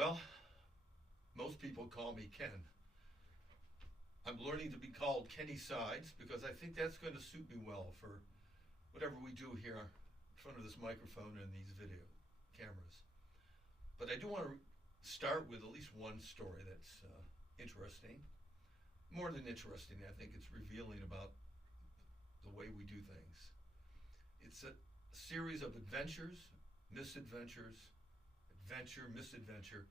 Well, most people call me Ken. I'm learning to be called Kenny Sides because I think that's going to suit me well for whatever we do here in front of this microphone and these video cameras. But I do want to start with at least one story that's interesting. More than interesting, I think it's revealing about the way we do things. It's a series of adventures, misadventures, adventure, misadventure,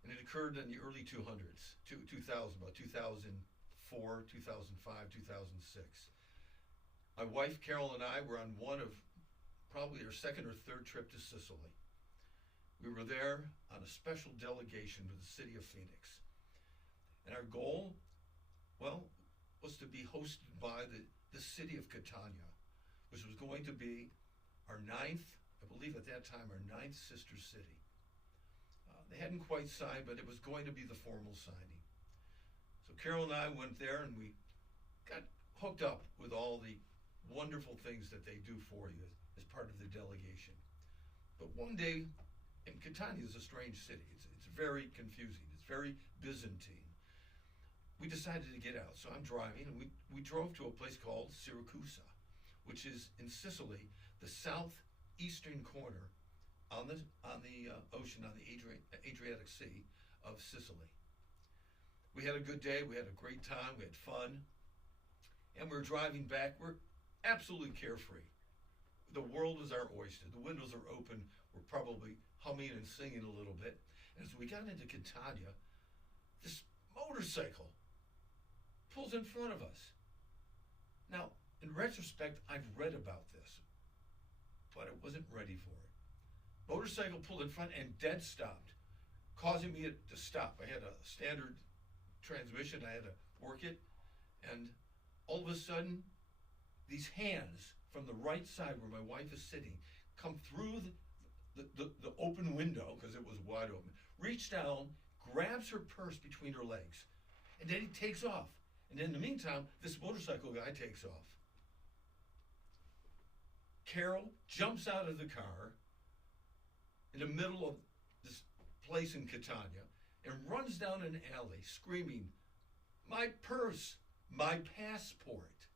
and it occurred in the early 2000, about 2004, 2005, 2006. My wife Carol and I were on one of probably our second or third trip to Sicily. We were there on a special delegation to the city of Phoenix. And our goal, well, was to be hosted by the city of Catania, which was going to be our ninth, I believe at that time, our ninth sister city. They hadn't quite signed, but it was going to be the formal signing. So Carol and I went there and we got hooked up with all the wonderful things that they do for you as part of the delegation. But one day, and Catania is a strange city. It's very confusing. It's very Byzantine. We decided to get out. So I'm driving, and we drove to a place called Siracusa, which is in Sicily, the southeastern corner on the ocean, on the Adriatic Sea of Sicily. We had a good day. We had a great time. We had fun. And we're driving back. We're absolutely carefree. The world is our oyster. The windows are open. We're probably humming and singing a little bit. And as we got into Catania, this motorcycle pulls in front of us. Now, in retrospect, I've read about this, but I wasn't ready for it. Motorcycle pulled in front and dead stopped, causing me to stop. I had a standard transmission. I had to work it. And all of a sudden, these hands from the right side where my wife is sitting come through the open window, because it was wide open, reach down, grabs her purse between her legs, and then he takes off. And in the meantime, this motorcycle guy takes off. Carol jumps out of the car in the middle of this place in Catania and runs down an alley screaming, "My purse, my passport."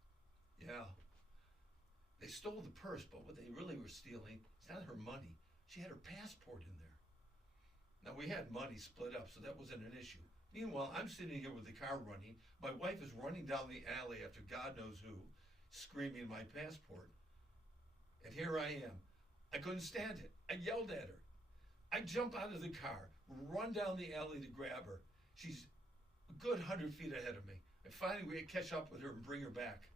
Yeah. They stole the purse, but what they really were stealing is not her money. She had her passport in there. Now, we had money split up, so that wasn't an issue. Meanwhile, I'm sitting here with the car running. My wife is running down the alley after God knows who, screaming my passport. And here I am. I couldn't stand it. I yelled at her. I jump out of the car, run down the alley to grab her. She's a good 100 feet ahead of me. And finally, we catch up with her and bring her back.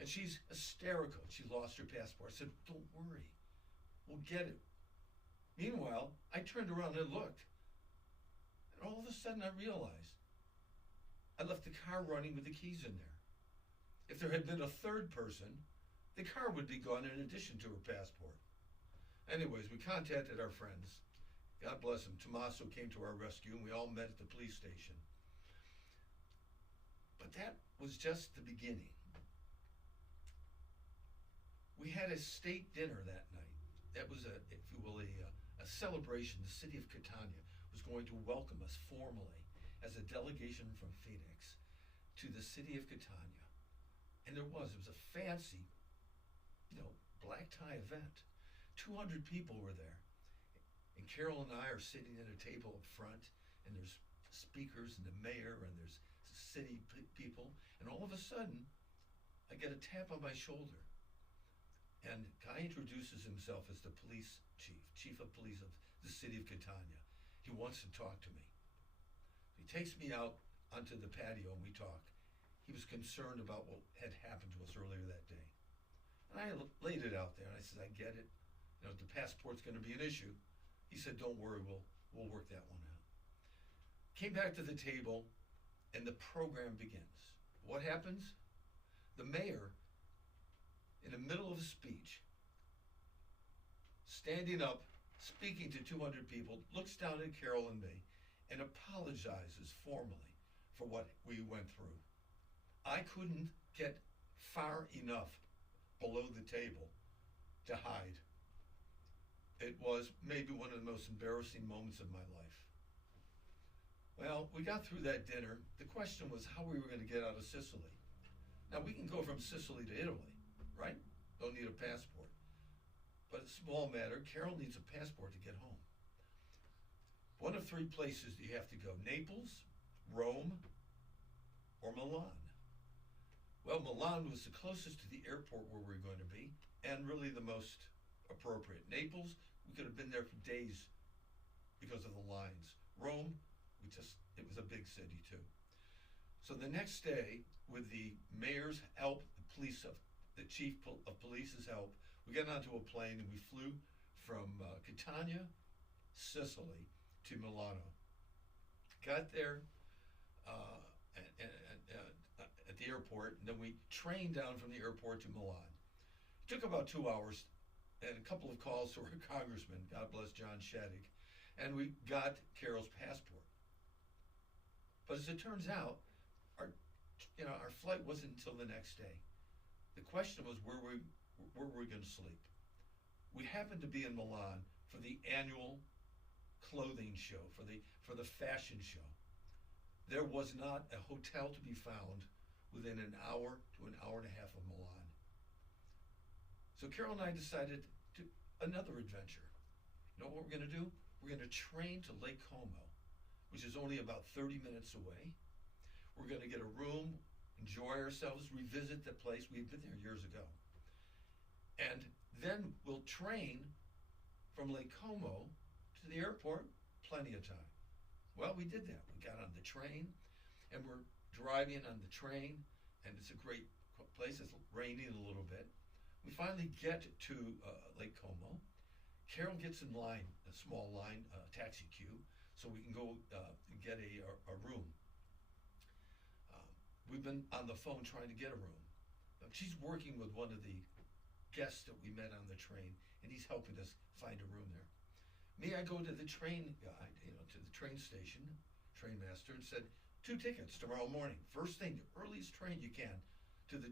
And she's hysterical. She lost her passport. I said, "Don't worry. We'll get it." Meanwhile, I turned around and looked. And all of a sudden, I realized I left the car running with the keys in there. If there had been a third person, the car would be gone in addition to her passport. Anyways, we contacted our friends. God bless him. Tommaso came to our rescue, and we all met at the police station. But that was just the beginning. We had a state dinner that night. That was, if you will, a celebration. The city of Catania was going to welcome us formally as a delegation from Phoenix to the city of Catania. And it was a fancy, black tie event. 200 people were there. And Carol and I are sitting at a table up front, and there's speakers and the mayor and there's city people. And all of a sudden, I get a tap on my shoulder. And guy introduces himself as the police chief of police of the city of Catania. He wants to talk to me. He takes me out onto the patio and we talk. He was concerned about what had happened to us earlier that day. And I laid it out there and I said, "I get it. The passport's going to be an issue." He said, "Don't worry, we'll work that one out." Came back to the table and the program begins. What happens? The mayor, in the middle of a speech, standing up, speaking to 200 people, looks down at Carol and me and apologizes formally for what we went through. I couldn't get far enough below the table to hide. It was maybe one of the most embarrassing moments of my life. Well, we got through that dinner. The question was how we were going to get out of Sicily. Now, we can go from Sicily to Italy, right? Don't need a passport. But it's a small matter. Carol needs a passport to get home. One of three places you have to go: Naples, Rome, or Milan. Well, Milan was the closest to the airport where we were going to be, and really the most appropriate. Naples, we could have been there for days because of the lines. Rome, it was a big city too. So the next day, with the mayor's help, the chief of police's help, we got onto a plane and we flew from Catania, Sicily, to Milano. Got there at the airport, and then we trained down from the airport to Milan. It took about 2 hours and a couple of calls to our congressman, God bless John Shadegg, and we got Carol's passport. But as it turns out, our flight wasn't until the next day. The question was where were we going to sleep? We happened to be in Milan for the annual clothing show, for the fashion show. There was not a hotel to be found within an hour to an hour and a half of Milan. So Carol and I decided to another adventure. You know what we're going to do? We're going to train to Lake Como, which is only about 30 minutes away. We're going to get a room, enjoy ourselves, revisit the place. We've been there years ago. And then we'll train from Lake Como to the airport, plenty of time. Well, we did that. We got on the train, and we're driving on the train, and it's a great place. It's raining a little bit. We finally get to Lake Como. Carol gets in line, a small line, taxi queue, so we can go and get a room. We've been on the phone trying to get a room. She's working with one of the guests that we met on the train, and he's helping us find a room there. Me, I go to the train guide, to the train station, train master, and said, 2 tickets tomorrow morning. First thing, the earliest train you can to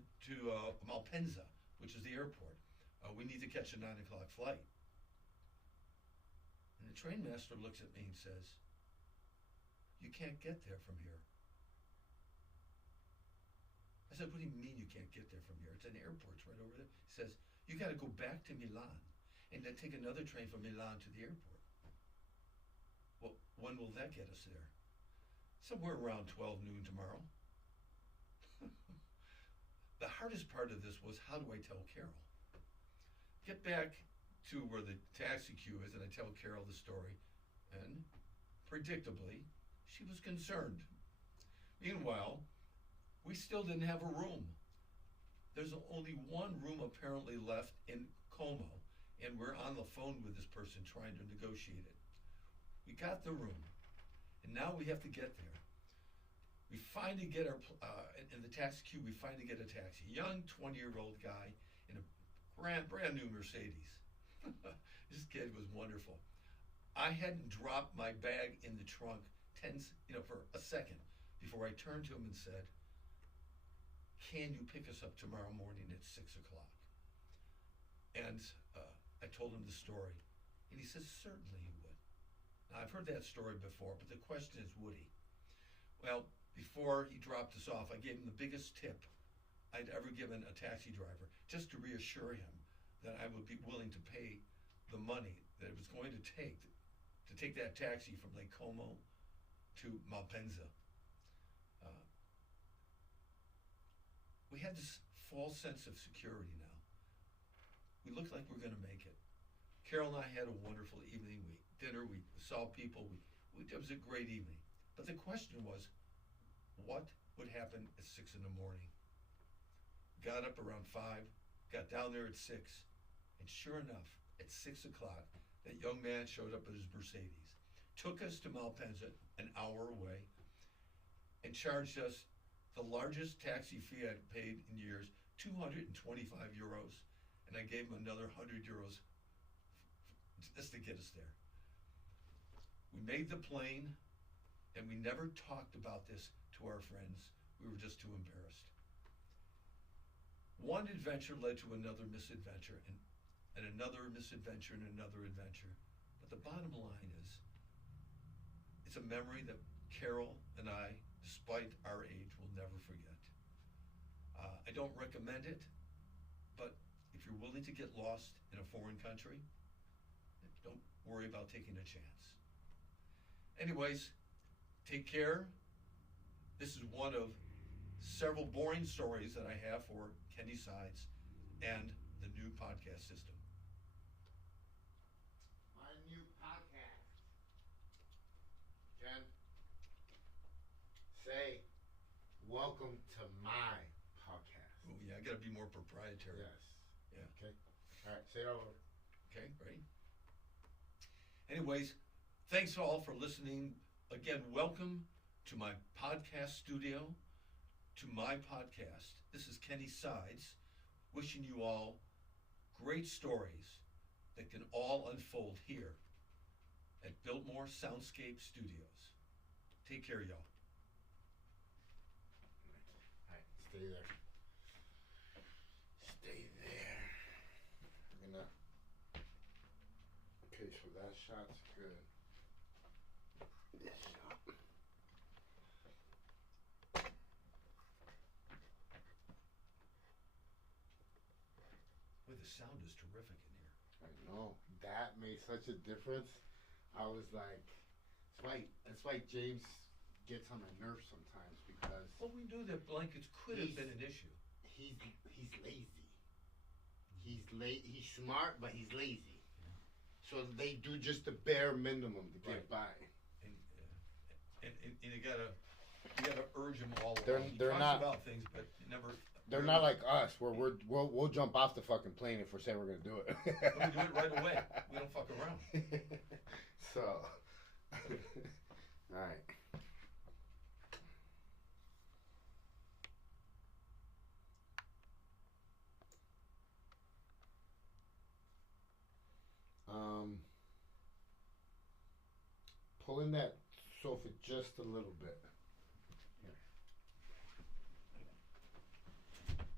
Malpensa, which is the airport. We need to catch a 9 o'clock flight. And the train master looks at me and says, you can't get there from here. I said, what do you mean you can't get there from here? It's an airport, it's right over there. He says, you got to go back to Milan and then take another train from Milan to the airport. Well, when will that get us there? Somewhere around 12 noon tomorrow. The hardest part of this was, how do I tell Carol? Get back to where the taxi queue is, and I tell Carol the story, and predictably, she was concerned. Meanwhile, we still didn't have a room. There's only one room apparently left in Como, and we're on the phone with this person trying to negotiate it. We got the room, and now we have to get there. We finally get in the taxi queue, we finally get a taxi. Young 20-year-old guy in a brand new Mercedes. This kid was wonderful. I hadn't dropped my bag in the trunk for a second before I turned to him and said, can you pick us up tomorrow morning at 6 o'clock? And I told him the story, and he says, certainly he would. Now, I've heard that story before, but the question is, would he? Well, before he dropped us off, I gave him the biggest tip I'd ever given a taxi driver, just to reassure him that I would be willing to pay the money that it was going to take that taxi from Lake Como to Malpensa. We had this false sense of security now. We looked like we were going to make it. Carol and I had a wonderful evening. Dinner, we saw people. It was a great evening. But the question was, what would happen at 6 in the morning? Got up around 5, got down there at 6, and sure enough, at 6 o'clock, that young man showed up with his Mercedes, took us to Malpensa, an hour away, and charged us the largest taxi fee I'd paid in years, 225 euros, and I gave him another 100 euros just to get us there. We made the plane, and we never talked about this to our friends. We were just too embarrassed. One adventure led to another misadventure, and another misadventure, and another adventure. But the bottom line is, it's a memory that Carol and I, despite our age, will never forget. I don't recommend it, but if you're willing to get lost in a foreign country, don't worry about taking a chance. Anyways, take care. This is one of several boring stories that I have for Kenny Sides and the new podcast system. My new podcast. Ken, say, welcome to my podcast. Oh yeah, I gotta be more proprietary. Yes. Yeah. Okay. All right, say it over. Okay, ready? Anyways, thanks all for listening. Again, welcome to my podcast studio, to my podcast. This is Kenny Sides, wishing you all great stories that can all unfold here at Biltmore Soundscape Studios. Take care, y'all. All right, stay there. Stay there. I'm gonna. Okay, so that shot's good. This shot. Boy, the sound is terrific in here. I know. That made such a difference. I was like, that's why James gets on my nerves sometimes because Well, we knew that blankets could have been an issue. he's lazy. He's smart, but he's lazy. So they do just the bare minimum to get Right. by. And you gotta urge them all They're- along. He they're talks not- about things, but never. They're not like us, where we'll jump off the fucking plane if we're saying we're gonna do it. We do it right away. We don't fuck around. So, all right. Pulling that sofa just a little bit. Here.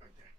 Right there.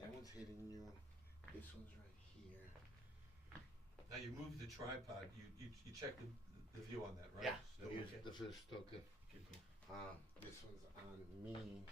That one's hitting you. This one's right here. Now you moved the tripod. You checked the view on that, right? Yeah, So, the okay. view is still good. Okay, cool. This one's on me.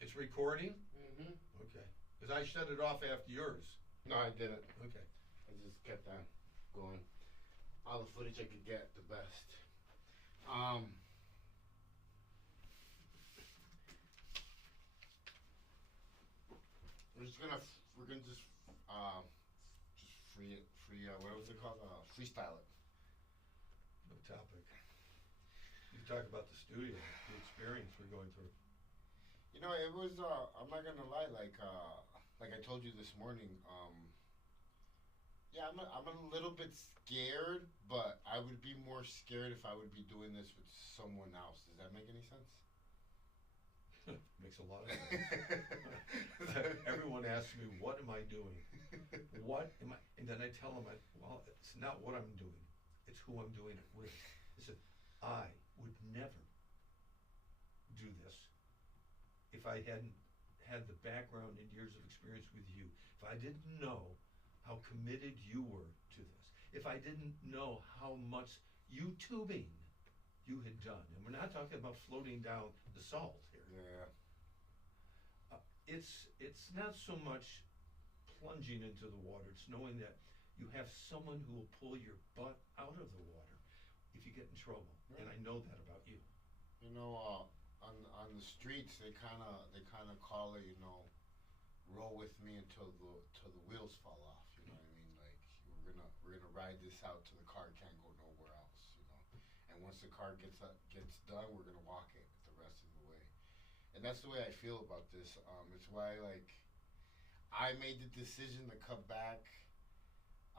It's recording? Mm-hmm. Okay. Because I shut it off after yours. No, I didn't. Okay. I just kept that going. All the footage I could get, the best. We're gonna just what was it called? Freestyle it. No topic. You talk about the studio, the experience we're going through. You know, it was. I'm not gonna lie. Like I told you this morning. Yeah, I'm a little bit scared, but I would be more scared if I would be doing this with someone else. Does that make any sense? Makes a lot of sense. Everyone asks me, what am I doing? What am I? And then I tell them, well, it's not what I'm doing. It's who I'm doing it with. I said, I would never do this if I hadn't had the background and years of experience with you. If I didn't know how committed you were to this. If I didn't know how much YouTubing you had done. And we're not talking about floating down the salt here. Yeah. It's not so much plunging into the water. It's knowing that you have someone who will pull your butt out of the water if you get in trouble. Right. And I know that about you. You know, on the streets, they kind of call it, you know, roll with me until the wheels fall off. You know what I mean? Like we're gonna ride this out till the car can't go nowhere else. You know, and once the car gets done, we're gonna walk it the rest of the way. And that's the way I feel about this. It's why like I made the decision to cut back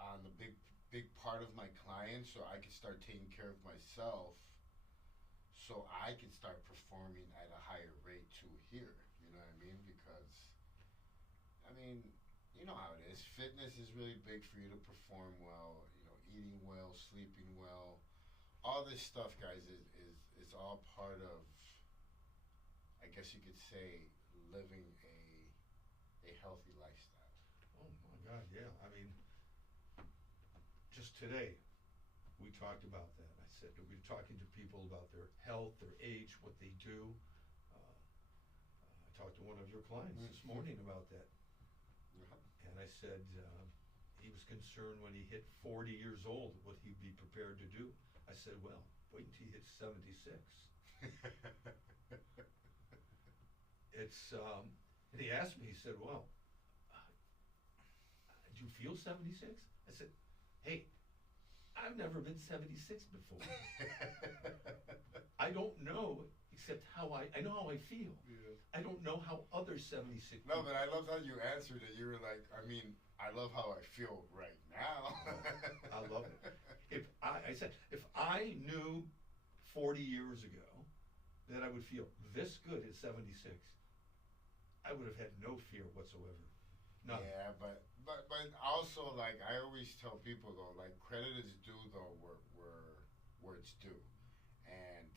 on the big part of my clients so I could start taking care of myself, so I could start performing at a higher rate too here. You know what I mean? Because I mean, you know how it is. Fitness is really big for you to perform well. You know, eating well, sleeping well, all this stuff, guys, is all part of, I guess you could say, living a healthy lifestyle. Oh my God, yeah. I mean, just today, we talked about that. I said we were talking to people about their health, their age, what they do. I talked to one of your clients this morning about that. And I said he was concerned when he hit 40 years old what he'd be prepared to do. I said, well, wait until he hits 76. And he asked me, he said, well, do you feel 76? I said, hey, I've never been 76 before. I don't know except I know how I feel. Yeah. I don't know how other 76 No, but I love how you answered it. You were like, I mean, I love how I feel right now. I love it. I said, if I knew 40 years ago that I would feel this good at 76, I would have had no fear whatsoever. None. Yeah, but also, like, I always tell people though, like, credit is due though where it's due, and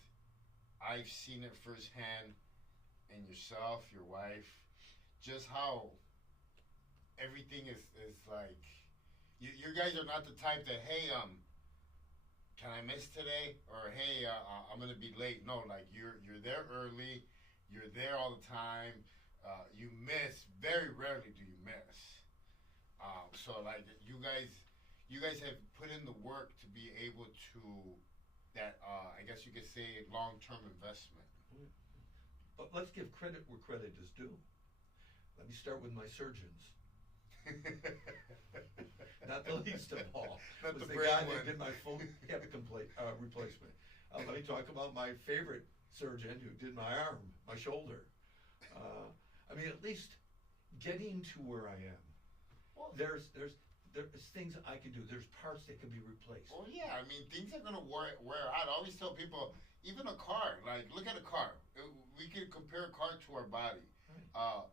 I've seen it firsthand in yourself, your wife, just how everything is like, you guys are not the type that, hey, can I miss today? Or hey, I'm gonna be late. No, like you're there early, you're there all the time. You miss, very rarely do you miss. So like you guys have put in the work to be able to that I guess you could say long-term investment. But let's give credit where credit is due. Let me start with my surgeons. Not the least of all Not was the the guy one. that did my full hip replacement. Let me talk about my favorite surgeon who did my arm, my shoulder. I mean, at least getting to where I am. Well, There's things I can do. There's parts that can be replaced. Well, yeah, I mean, things are gonna wear out. I always tell people, even a car. Like, look at a car. We could compare a car to our body. Right.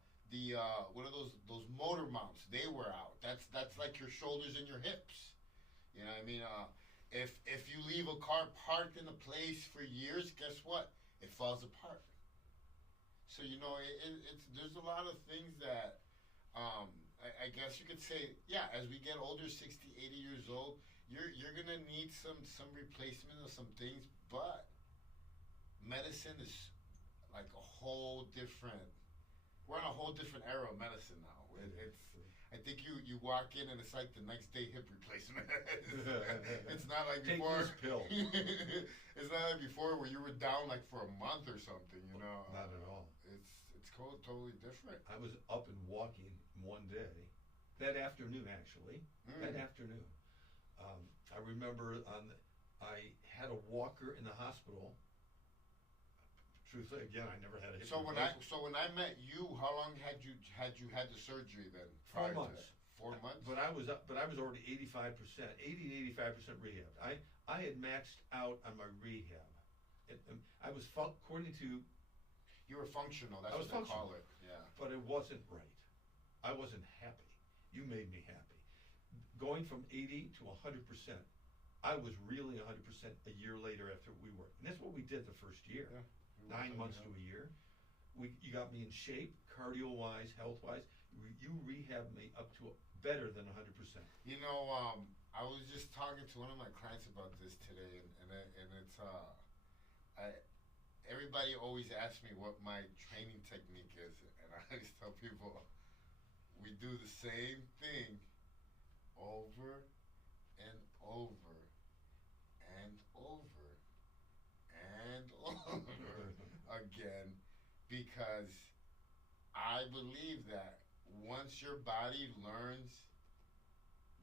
What are those motor mounts? They wear out. That's like your shoulders and your hips. You know what I mean? If you leave a car parked in a place for years, guess what? It falls apart. So you know, it's there's a lot of things that I guess you could say, yeah, as we get older, 60, 80 years old, you're gonna need some replacement of some things, but medicine is like a whole different. We're in a whole different era of medicine now. I think you walk in and it's like the next day hip replacement. It's not like before. Take this pill. It's not like before where you were down like for a month or something. You know. Not at all. It's totally different. I was up and walking one day, that afternoon actually. That afternoon, I remember I had a walker in the hospital. Truthfully, again, I never had a hip replacement. So when I met you, how long had you had the surgery then? 4 months. 4 months. But I was already 85%, 80 to 85% rehab. I had maxed out on my rehab. I was according to. You were functional. That's I was what they functional. call it. Yeah. But it wasn't right. I wasn't happy. You made me happy. Going from 80 to 100%. I was really 100% a year later after we worked. And that's what we did the first year. Yeah. 9 months to a year. You got me in shape, cardio-wise, health-wise. You rehabbed me up to better than 100%. You know, I was just talking to one of my clients about this today, and it's everybody always asks me what my training technique is, and I always tell people, we do the same thing over and over and over and over again, because I believe that once your body learns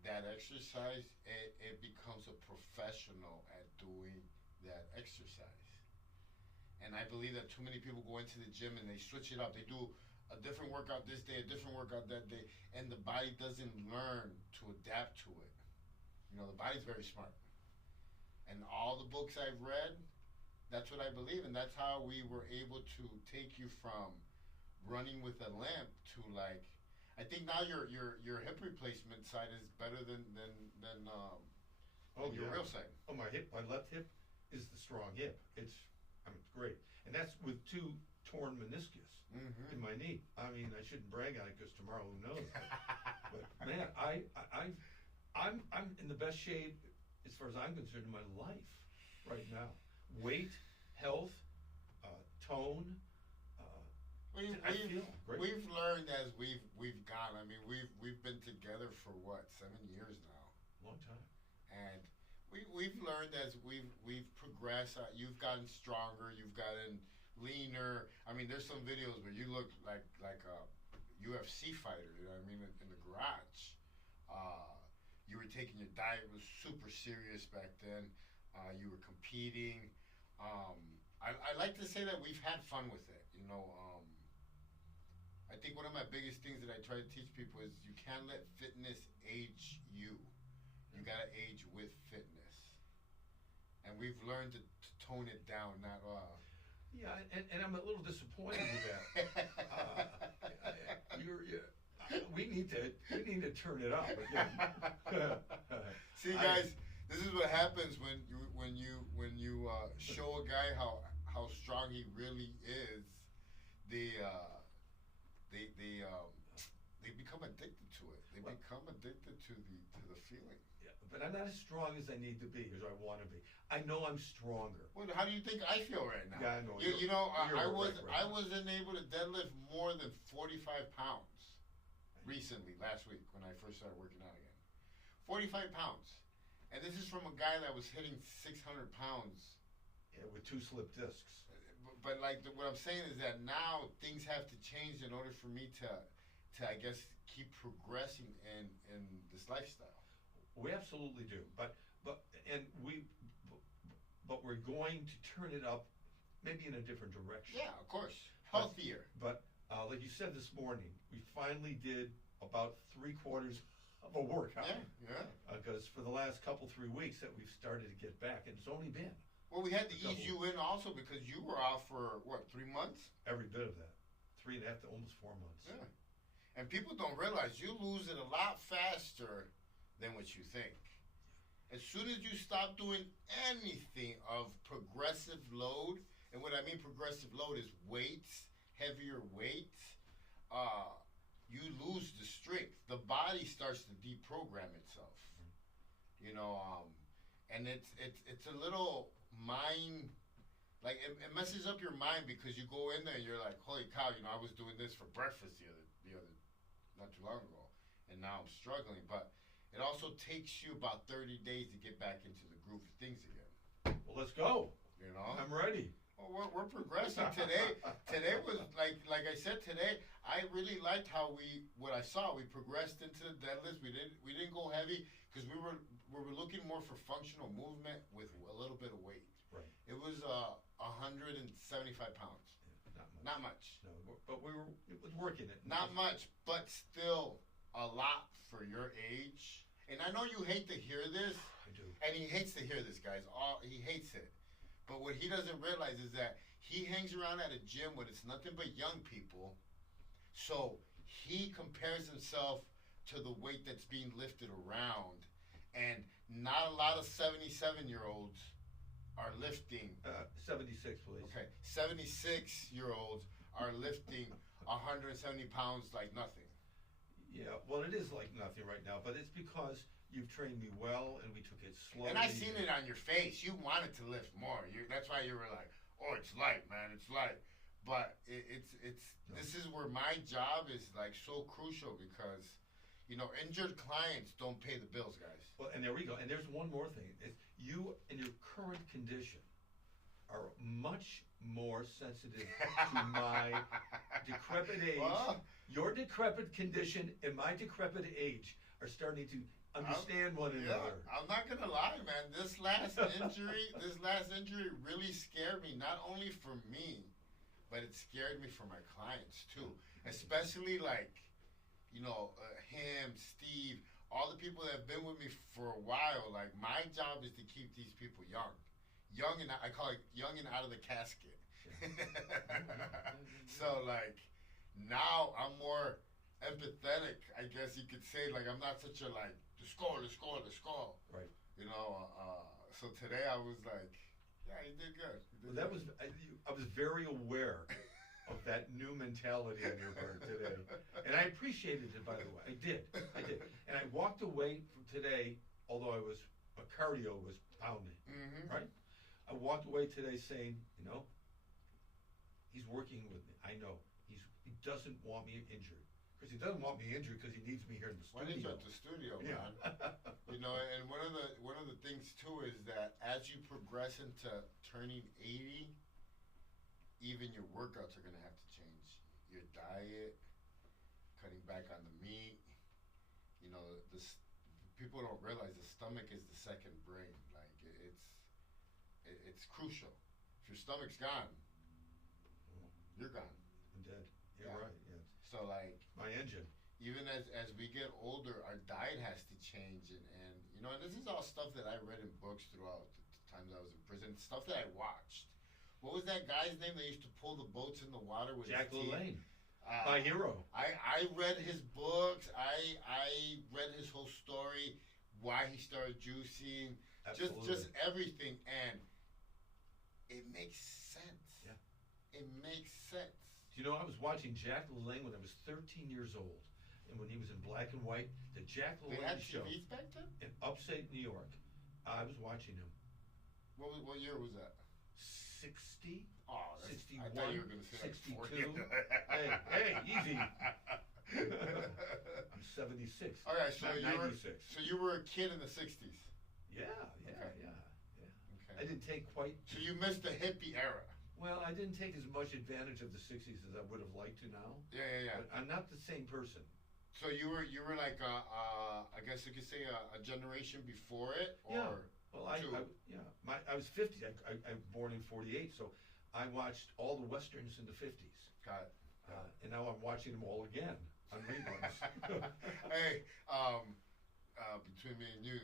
that exercise, it becomes a professional at doing that exercise. And I believe that too many people go into the gym and they switch it up. They do a different workout this day, a different workout that day, and the body doesn't learn to adapt to it. You know, the body's very smart. And all the books I've read, that's what I believe, and that's how we were able to take you from running with a limp to, like, I think now your hip replacement side is better than your real side. Oh, my left hip is the strong hip. It's great, and that's with 2 torn meniscus in my knee. I mean, I shouldn't brag on it because tomorrow, who knows? But man, I'm in the best shape as far as I'm concerned in my life right now. Weight, health, tone. We've learned as we've gone. I mean, we've been together for what, 7 years now. Long time. And we've learned as we've progressed. You've gotten stronger. You've gotten leaner. I mean, there's some videos where you look like a UFC fighter. You know what I mean? In the garage. You were taking your diet was super serious back then. You were competing. I like to say that we've had fun with it. You know. I think one of my biggest things that I try to teach people is you can't let fitness age you. You gotta age with fitness. And we've learned to tone it down, not Yeah, and I'm a little disappointed with that. We need to turn it up again. See, guys, this is what happens when you show a guy how strong he really is. They become addicted to it. They become addicted to the feeling. Yeah, but I'm not as strong as I need to be, as I want to be. I know I'm stronger. Well, how do you think I feel right now? Yeah, I know. I wasn't able to deadlift more than 45 pounds recently, last week, when I first started working out again. 45 pounds. And this is from a guy that was hitting 600 pounds. Yeah, with 2 slip discs. But what I'm saying is that now things have to change in order for me to I guess keep progressing in this lifestyle. We absolutely do, but we're going to turn it up, maybe in a different direction. Yeah, of course, healthier. But like you said this morning, we finally did about 3/4 of a workout. Yeah. Because for the last 3 weeks that we've started to get back, and it's only been. Well, we had to ease you in also because you were out for, what, 3 months? Every bit of that. 3.5 to almost 4 months. Yeah. And people don't realize you lose it a lot faster than what you think. As soon as you stop doing anything of progressive load, and what I mean progressive load is weights, heavier weights, you lose the strength. The body starts to deprogram itself. You know, and it's a little mind, like it messes up your mind because you go in there and you're like, holy cow, you know, I was doing this for breakfast the other not too long ago, and now I'm struggling. But it also takes you about 30 days to get back into the groove of things again. Well, let's go. You know, I'm ready. Well, we're progressing today. Today was like I said today. I really liked how what I saw. We progressed into the deadlifts. We didn't go heavy because we were looking more for functional movement with a little bit of weight. Right. It was 175 pounds. Yeah, not much. No, but it was working it. Not much, but still a lot for your age. And I know you hate to hear this. I do. And he hates to hear this, guys. He hates it. But what he doesn't realize is that he hangs around at a gym where it's nothing but young people. So he compares himself to the weight that's being lifted around. And not a lot of 77-year-olds are lifting. 76, please. Okay, 76-year-olds are lifting 170 pounds like nothing. Yeah, well, it is like nothing right now, but it's because you've trained me well and we took it slowly. And I seen it on your face. You wanted to lift more. That's why you were like, oh, it's light, man, it's light. But this is where my job is like so crucial because, injured clients don't pay the bills, guys. Well, and there we go. And there's one more thing. It's you in your current condition are much more sensitive to my decrepit age. Well, your decrepit condition and my decrepit age are starting to understand one another. I'm not gonna lie, man. This last injury really scared me. Not only for me, but it scared me for my clients too. Especially like, him, Steve, all the people that have been with me for a while. Like my job is to keep these people young, and I call it young and out of the casket. So like now I'm more empathetic, I guess you could say. Like I'm not such a like the score. Right. So today I was like, yeah, you did good. Well, that was I was very aware of that new mentality on your part today, and I appreciated it. By the way, I did, and I walked away from today. Although my cardio was pounding, right? I walked away today saying, he's working with me. I know he doesn't want me injured. Because he doesn't want me injured because he needs me here in the studio. Why did you at the studio, man? And one of the things too is that as you progress into turning 80, even your workouts are gonna have to change. Your diet, cutting back on the meat. People don't realize the stomach is the second brain. Like it's crucial. If your stomach's gone, you're gone. I'm dead. You're right. Yeah. So like my engine. Even as we get older, our diet has to change, and this is all stuff that I read in books throughout the times I was in prison. Stuff that I watched. What was that guy's name that used to pull the boats in the water with Jack his team? LaLanne. My hero. I read his books. I read his whole story, why he started juicing, just everything, and it makes sense. Yeah. It makes sense. I was watching Jack LaLanne when I was 13 years old, and when he was in black and white, the Jack LaLanne show TVs back then? in upstate New York. I was watching him. What year was that? 60? Oh, 61, I thought you were going to say 62. Like hey, easy. I'm 76. All right, so not 96. So you were a kid in the 60s. Yeah. Okay. I didn't take quite. So you missed the hippie era. Well, I didn't take as much advantage of the 60s as I would have liked to now. Yeah. But I'm not the same person. So you were like I guess you could say a generation before it, or yeah. Well, I was 50. I born in 48, so I watched all the westerns in the 50s. Got it. And now I'm watching them all again on reruns. Hey, between me and you,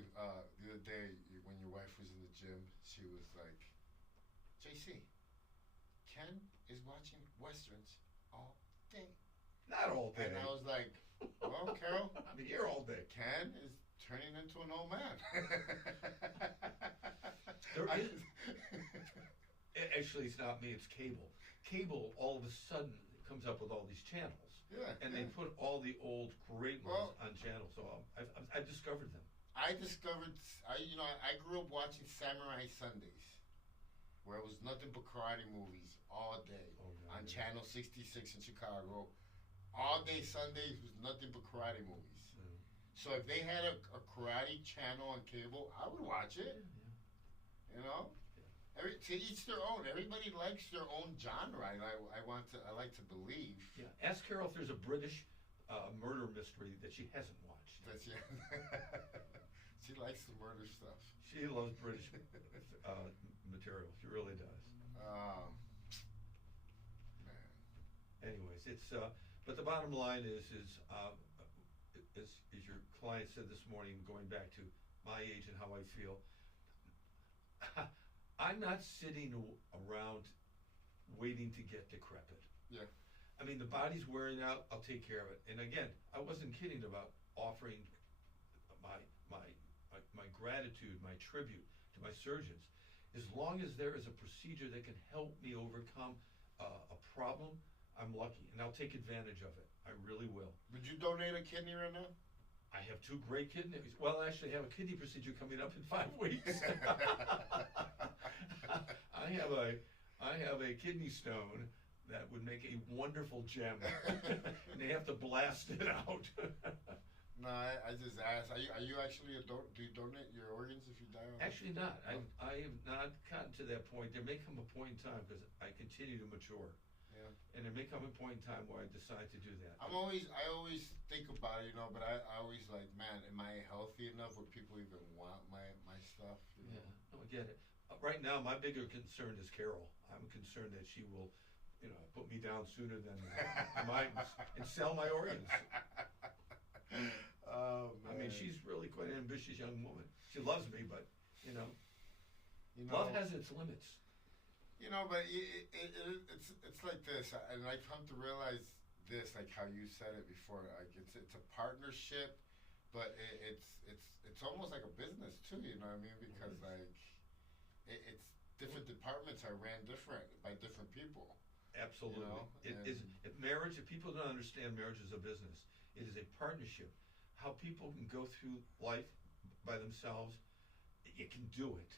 the other day when your wife was in the gym, she was like, JC, Ken is watching westerns all day. Not all day. And I was like, well, Carol, I'm here all day. Ken is turning into an old man. Actually, it's not me, it's cable. Cable all of a sudden comes up with all these channels. Yeah. And they put all the old great ones on channels. So I've discovered them. I grew up watching Samurai Sundays, where it was nothing but karate movies all day on Channel 66 in Chicago. All day Sundays was nothing but karate movies. Mm. So if they had a karate channel on cable, I would watch it. Yeah. To each their own. Everybody likes their own genre. I like to believe. Yeah. Ask Carol if there's a British murder mystery that she hasn't watched. She likes the murder stuff. She loves British material. She really does. Man. Anyways, it's but the bottom line is your client said this morning, going back to my age and how I feel. I'm not sitting around waiting to get decrepit. Yeah. I mean, the body's wearing out. I'll take care of it. And again, I wasn't kidding about offering my gratitude, my tribute to my surgeons. As long as there is a procedure that can help me overcome a problem, I'm lucky, and I'll take advantage of it. I really will. Would you donate a kidney right now? I have 2 great kidneys. Well, actually, I have a kidney procedure coming up in 5 weeks. I have a kidney stone that would make a wonderful gem. And they have to blast it out. No, I just asked. Are you actually do you donate your organs if you die? Actually not. No? I have not gotten to that point. There may come a point in time, because I continue to mature. Yeah. And there may come a point in time where I decide to do that. I always think about it, but I always like, man, am I healthy enough where people even want my stuff? You know? Yeah, no, I get it. Right now, my bigger concern is Carol. I'm concerned that she will, put me down sooner than mine and sell my organs. Oh, man. I mean, she's really quite an ambitious young woman. She loves me, but love has its limits. But it's like this, and I come to realize this, like how you said it before. Like it's a partnership, but it's almost like a business too. You know what I mean? Because like it's different departments are ran different by different people. Absolutely. It is. If people don't understand marriage as a business, it is a partnership. How people can go through life by themselves, you can do it,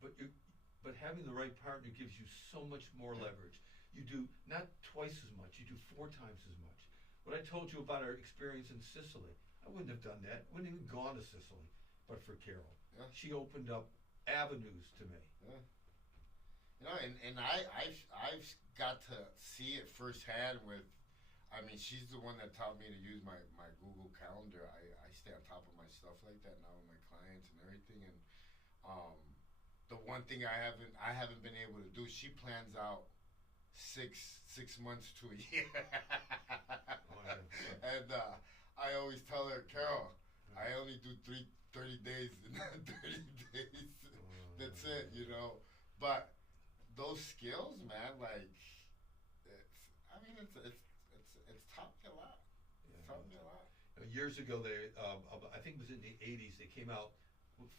but having the right partner gives you so much more leverage. You do not twice as much, you do 4 times as much. What I told you about our experience in Sicily, I wouldn't have done that, wouldn't even gone to Sicily, but for Carol. Yeah. She opened up avenues to me. Yeah. And I've got to see it firsthand with, I mean, she's the one that taught me to use my Google Calendar. I stay on top of my stuff like that now with my clients and everything. And the one thing I haven't been able to do, she plans out 6 months to a year. And I always tell her, Carol, I only do 30 days in 30 days. That's it, But those skills, man, like it's taught me a lot. It's taught me a lot. Years ago, I think it was in the '80s, they came out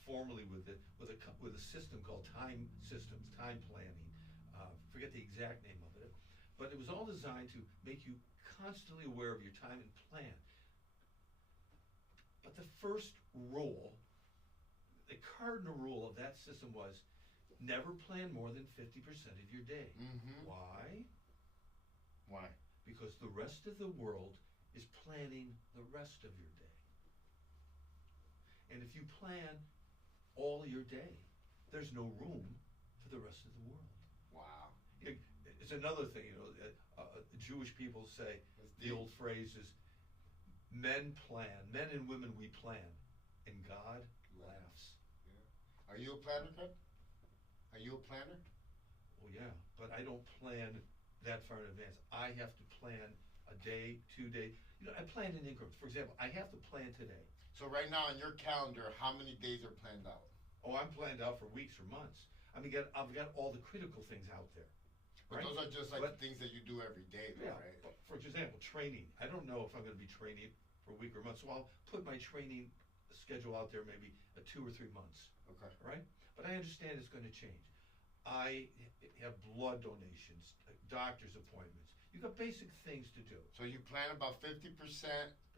formally with a system called time planning. Forget the exact name of it, but it was all designed to make you constantly aware of your time and plan. But the first rule, the cardinal rule of that system was never plan more than 50% of your day. Mm-hmm. Why? Why? Because the rest of the world is planning the rest of your day. And if you plan all your day, there's no room for the rest of the world. Wow. It's another thing, Jewish people say, the old phrase is, men and women, we plan, and God laughs. Yeah. Are you a planner, Ted? Are you a planner? Well, yeah, but I don't plan that far in advance. I have to plan a day, 2 days. I plan in increments. For example, I have to plan today. So right now on your calendar, how many days are planned out? Oh, I'm planned out for weeks or months. I mean, I've got all the critical things out there. But right? those are just like the things that you do every day, though, yeah, right? For example, training. I don't know if I'm going to be training for a week or a month, so I'll put my training schedule out there maybe 2 or 3 months. Okay. Right? But I understand it's going to change. I have blood donations, doctor's appointments. You've got basic things to do. So you plan about 50%.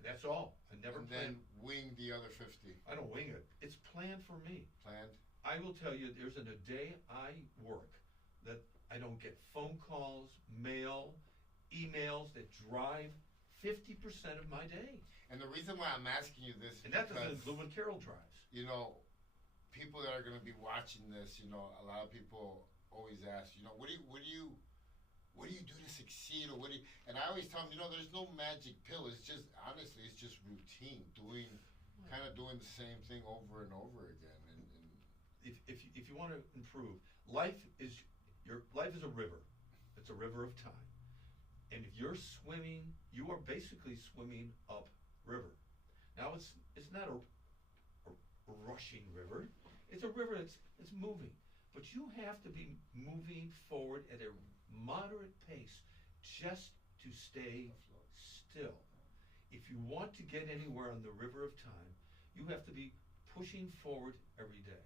That's all. I never plan. Then wing the other 50. I don't wing it. It's planned for me. Planned. I will tell you, there's a day I work that I don't get phone calls, mail, emails that drive 50% of my day. And the reason why I'm asking you this, and that doesn't include when Carol drives. People that are going to be watching this, a lot of people always ask, what do you do to succeed, or what do you? And I always tell them, there's no magic pill. It's just honestly, it's just routine, doing the same thing over and over again. And if you want to improve, life is a river. It's a river of time. And if you're swimming, you are basically swimming up river. Now it's not a rushing river. It's a river that's moving. But you have to be moving forward at a moderate pace just to stay still. If you want to get anywhere on the river of time, you have to be pushing forward every day.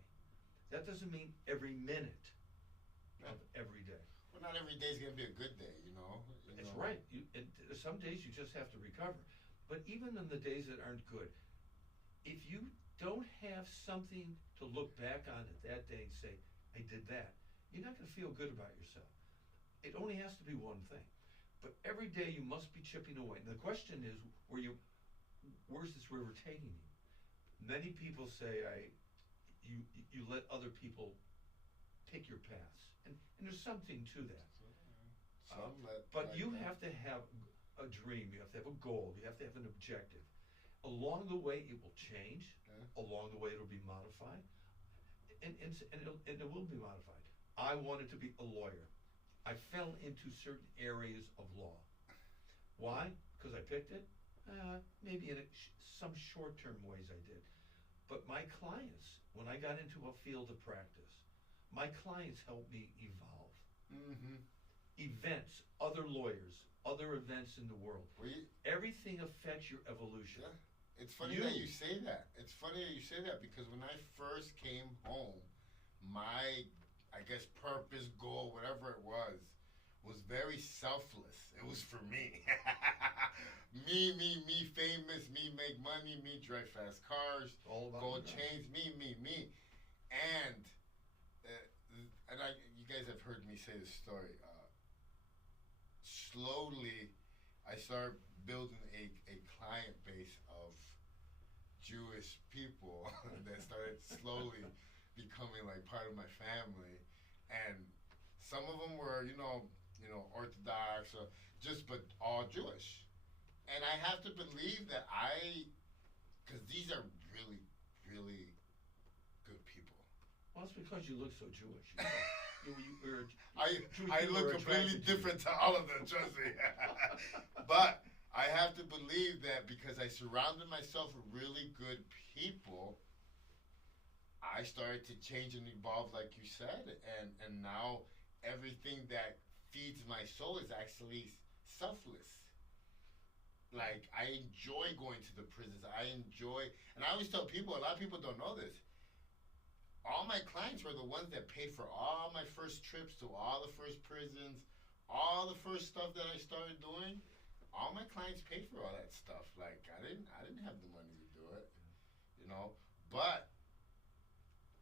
That doesn't mean every minute of every day. Well, not every day is going to be a good day, That's right. And some days you just have to recover. But even on the days that aren't good, if you don't have something to look back on at that day and say, I did that, you're not going to feel good about yourself. It only has to be one thing. But every day you must be chipping away. And the question is, where's this river taking you? Many people say you let other people pick your paths, and there's something to that. But you have to have a dream. You have to have a goal. You have to have an objective. Along the way, it will change. Yeah. Along the way, it'll be modified, and it will be modified. I wanted to be a lawyer. I fell into certain areas of law. Why? Because I picked it? Maybe in some short-term ways I did. But my clients, when I got into a field of practice, my clients helped me evolve. Mm-hmm. Events, other lawyers, other events in the world. Everything affects your evolution. Yeah. It's funny that you say that. It's funny that you say that because when I first came home, my, I guess, purpose, goal, whatever it was very selfless. It was for me. me, famous, me make money, me drive fast cars, gold chains, me. And you guys have heard me say this story. Slowly, I started building a client base of Jewish people that started slowly becoming like part of my family, and some of them were, Orthodox or but all Jewish, and I have to believe that because these are really, really good people. Well, it's because you look so Jewish. I look completely different to all of them, trust me. But I have to believe that because I surrounded myself with really good people, I started to change and evolve, like you said, and now everything that feeds my soul is actually selfless. Like, I enjoy going to the prisons. And I always tell people, a lot of people don't know this, all my clients were the ones that paid for all my first trips to all the first prisons, all the first stuff that I started doing. All my clients paid for all that stuff. Like, I didn't have the money to do it, But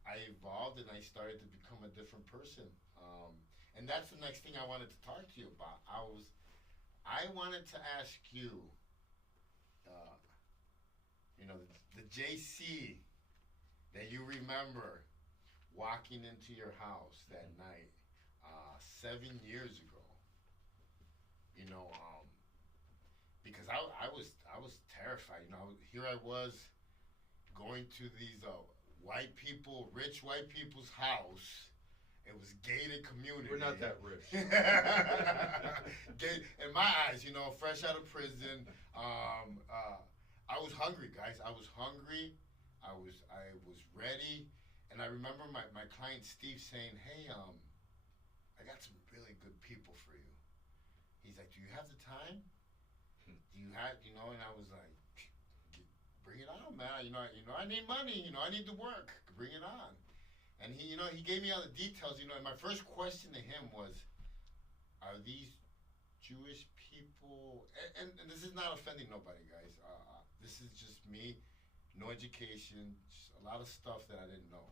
I evolved and I started to become a different person. And that's the next thing I wanted to talk to you about. I wanted to ask you, the JC that you remember walking into your house that night 7 years ago. Because I was terrified. Here I was going to these rich white people's house. It was gated community. We're not that rich. In my eyes, fresh out of prison. I was hungry, guys. I was hungry. I was ready. And I remember my client Steve saying, "Hey, I got some really good people for you." He's like, "Do you have the time? Do you have, And I was like, "Bring it on, man. I need money. I need to work. Bring it on." And he gave me all the details. And my first question to him was, "Are these Jewish people?" And this is not offending nobody, guys. This is just me, no education, just a lot of stuff that I didn't know.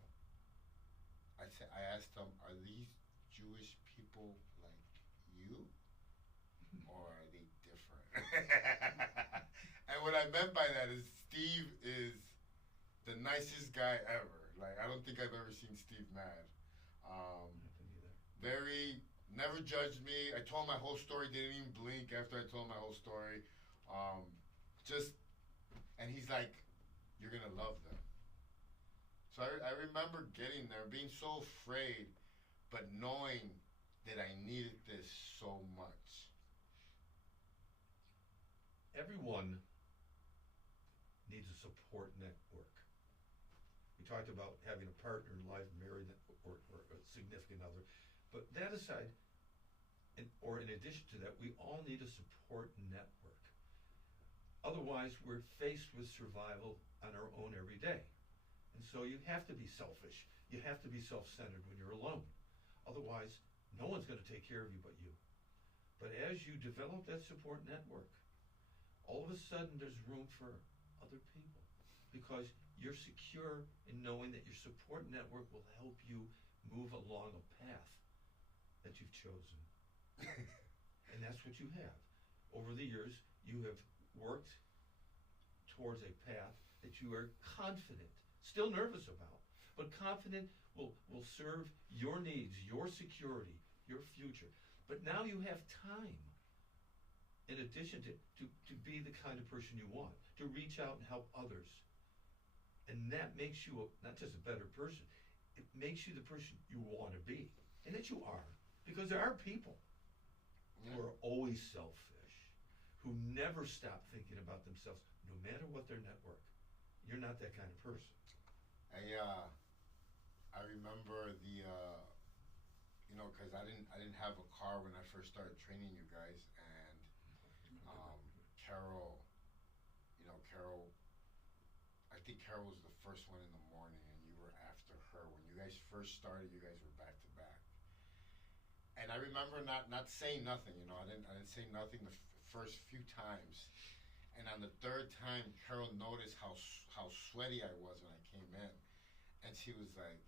I asked him, "Are these Jewish people like you, or are they different?" And what I meant by that is Steve is the nicest guy ever. Like, I don't think I've ever seen Steve mad. Never judged me. I told my whole story, didn't even blink after I told my whole story. And he's like, "You're going to love them." So I remember getting there, being so afraid, but knowing that I needed this so much. Everyone needs a support network. We talked about having a partner in life, married or a significant other. But that aside, or in addition to that, we all need a support network. Otherwise, we're faced with survival on our own every day. And so you have to be selfish. You have to be self-centered when you're alone. Otherwise, no one's going to take care of you but you. But as you develop that support network, all of a sudden there's room for other people, because you're secure in knowing that your support network will help you move along a path that you've chosen. And that's what you have. Over the years, you have worked towards a path that you are confident, still nervous about, but confident will serve your needs, your security, your future. But now you have time, in addition to be the kind of person you want, to reach out and help others. And that makes you not just a better person, it makes you the person you want to be. And that you are. Because there are people who are always selfish, who never stop thinking about themselves, no matter what their network. You're not that kind of person. I remember because I didn't have a car when I first started training you guys, and Carol, I think Carol was the first one in the morning, and you were after her. When you guys first started, you guys were back to back. And I remember not saying nothing. I didn't say nothing the first few times. And on the third time, Carol noticed how sweaty I was when I came in, and she was like,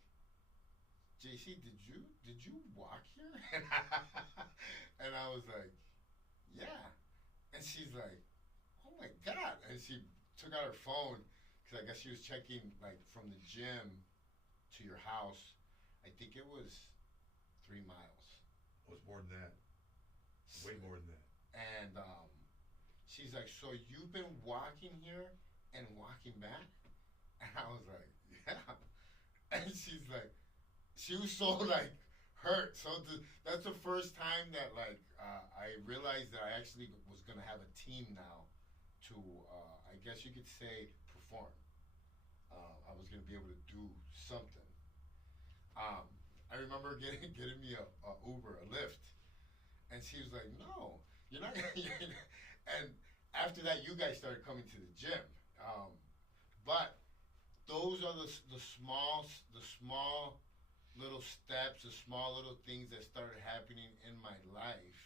"JC, did you walk here?" And I was like, "Yeah." And she's like, "Oh my God!" And she took out her phone because I guess she was checking like from the gym to your house. I think it was 3 miles. It was more than that. Way more than that. And she's like, "So you've been walking here and walking back?" And I was like, "Yeah." And she's like, she was so like hurt. So that's the first time that like I realized that I actually was gonna have a team now to I guess you could say perform. I was gonna be able to do something. I remember getting me a Uber, a Lyft, and she was like, "No, you're not." And after that, you guys started coming to the gym. But those are the small little steps, the small little things that started happening in my life,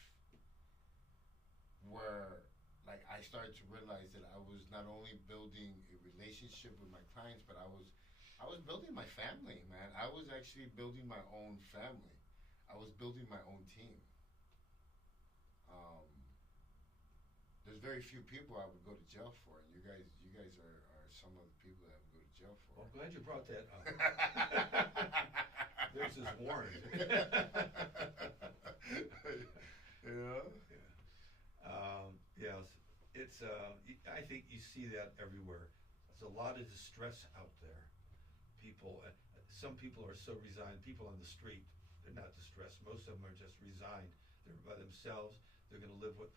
where like I started to realize that I was not only building a relationship with my clients, but I was building my family, man. I was actually building my own family. I was building my own team. There's very few people I would go to jail for, and you guys are some of the people that I would go to jail for. Well, I'm glad you brought that up. There's this warrant. Yeah. Yes, it's. I think you see that everywhere. There's a lot of distress out there. Some people are so resigned. People on the street, they're not distressed. Most of them are just resigned. They're by themselves. They're going to live what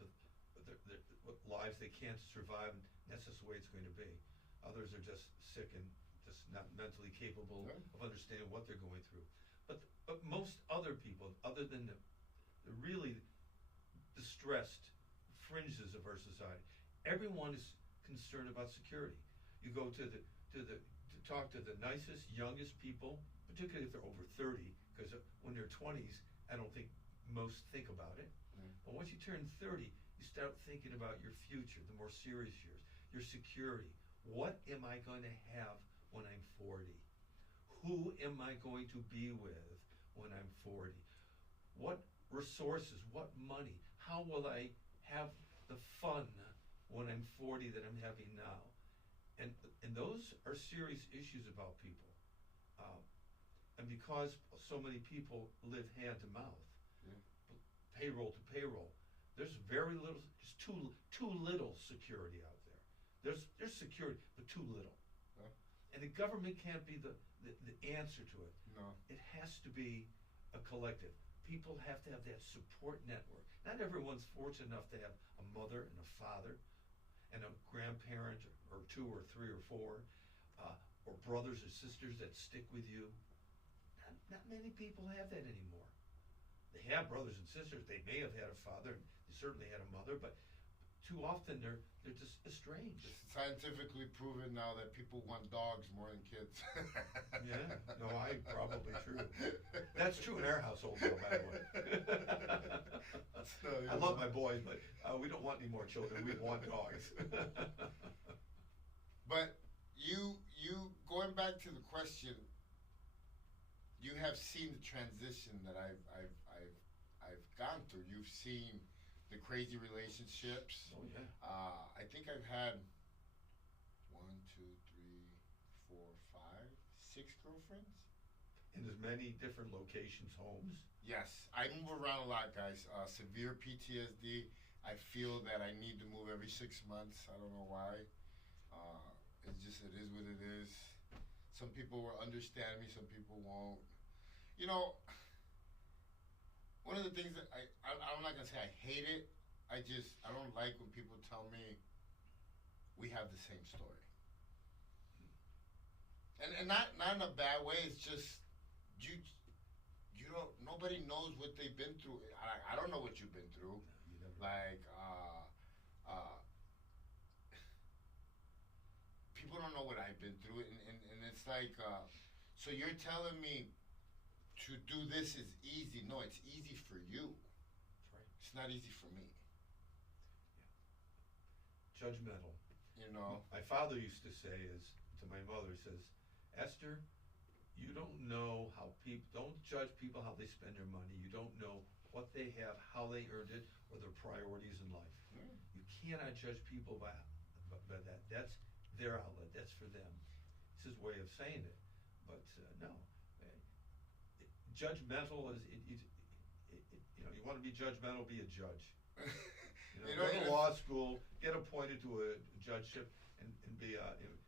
lives they can't survive, and that's just the way it's going to be. Others are just sick and just not mentally capable of understanding what they're going through. But most other people, other than the really distressed fringes of our society, everyone is concerned about security. You go to talk to the nicest, youngest people, particularly if they're over 30, because when they're 20s, I don't think most think about it. But once you turn 30, you start thinking about your future, the more serious years, your security. What am I going to have when I'm 40? Who am I going to be with when I'm 40? What resources, what money? How will I have the fun when I'm 40 that I'm having now? And those are serious issues about people. And because so many people live hand to mouth, payroll to payroll, there's very little, just too little security out there. There's security, but too little. And the government can't be the answer to it. No. It has to be a collective. People have to have that support network. Not everyone's fortunate enough to have a mother and a father and a grandparent or 2 or 3 or 4, or brothers or sisters that stick with you. Not many people have that anymore. They have brothers and sisters. They may have had a father. They certainly had a mother, but too often they're just estranged. It's scientifically proven now that people want dogs more than kids. Yeah, no, probably true. That's true in our household, though, by the way. I love my boys, but we don't want any more children. We want dogs. But you going back to the question, you have seen the transition that I've gone through. You've seen the crazy relationships. Oh yeah. I think I've had 1, 2, 3, 4, 5, 6 girlfriends. In as many different locations, homes. Yes, I move around a lot, guys. Severe PTSD. I feel that I need to move every 6 months. I don't know why. It is what it is. Some people will understand me, some people won't. You know, one of the things that I'm not gonna say I hate it. I don't like when people tell me we have the same story, and not in a bad way. It's just you don't. Nobody knows what they've been through. I don't know what you've been through. You never. Like people don't know what I've been through, and it's like so you're telling me to do this is easy. No, it's easy for you. That's right. It's not easy for me. Yeah. Judgmental. You know. My father used to say to my mother, he says, Esther, you don't know how people, don't judge people how they spend their money. You don't know what they have, how they earned it, or their priorities in life. Mm. You cannot judge people by that. That's their outlet. That's for them. It's his way of saying it. But no. Judgmental is, you know, you want to be judgmental, be a judge. You know, go to law school, get appointed to a judgeship, and be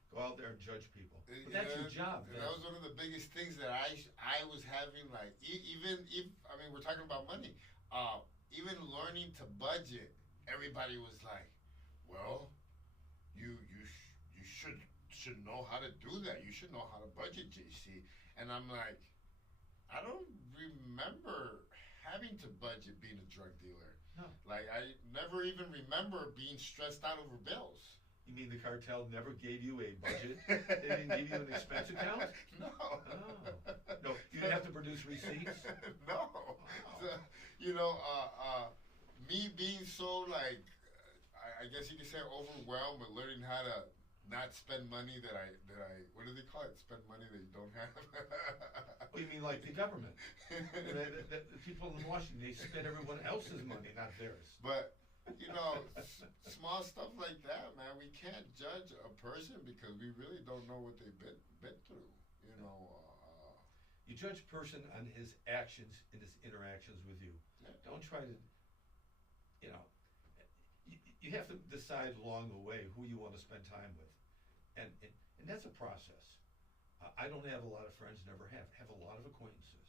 go out there and judge people. But that's your job. That was one of the biggest things that I was having. Like even if I mean we're talking about money, even learning to budget, everybody was like, "Well, you should know how to do that. You should know how to budget, JC." And I'm like, I don't remember having to budget being a drug dealer. No. Like I never even remember being stressed out over bills. You mean the cartel never gave you a budget? They didn't give you an expense account? No. Oh. No, you didn't have to produce receipts? No. Wow. So, you know, me being so like, I guess you could say overwhelmed with learning how to not spend money that I what do they call it? Spend money that you don't have. Oh, you mean like the government? The people in Washington, they spend everyone else's money, not theirs. But you know, small stuff like that, man. We can't judge a person because we really don't know what they've been through. You know. You judge a person on his actions and his interactions with you. Yeah. Don't try to, you know, you have to decide along the way who you want to spend time with. And that's a process. I don't have a lot of friends, never have a lot of acquaintances,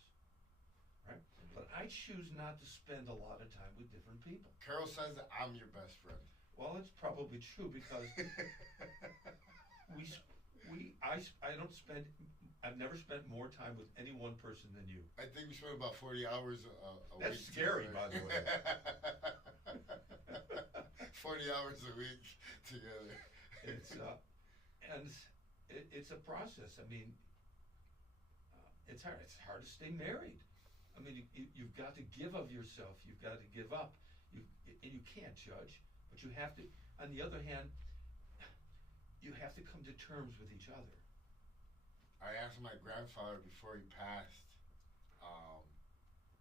right? But I choose not to spend a lot of time with different people. Carol says that I'm your best friend. Well, it's probably true because I've never spent more time with any one person than you. I think we spend about 40 hours a week. That's scary, by the way. 40 hours a week together. It's a process. I mean, it's hard. It's hard to stay married. I mean, you've got to give of yourself. You've got to give up. And you can't judge, but you have to. On the other hand, you have to come to terms with each other. I asked my grandfather before he passed,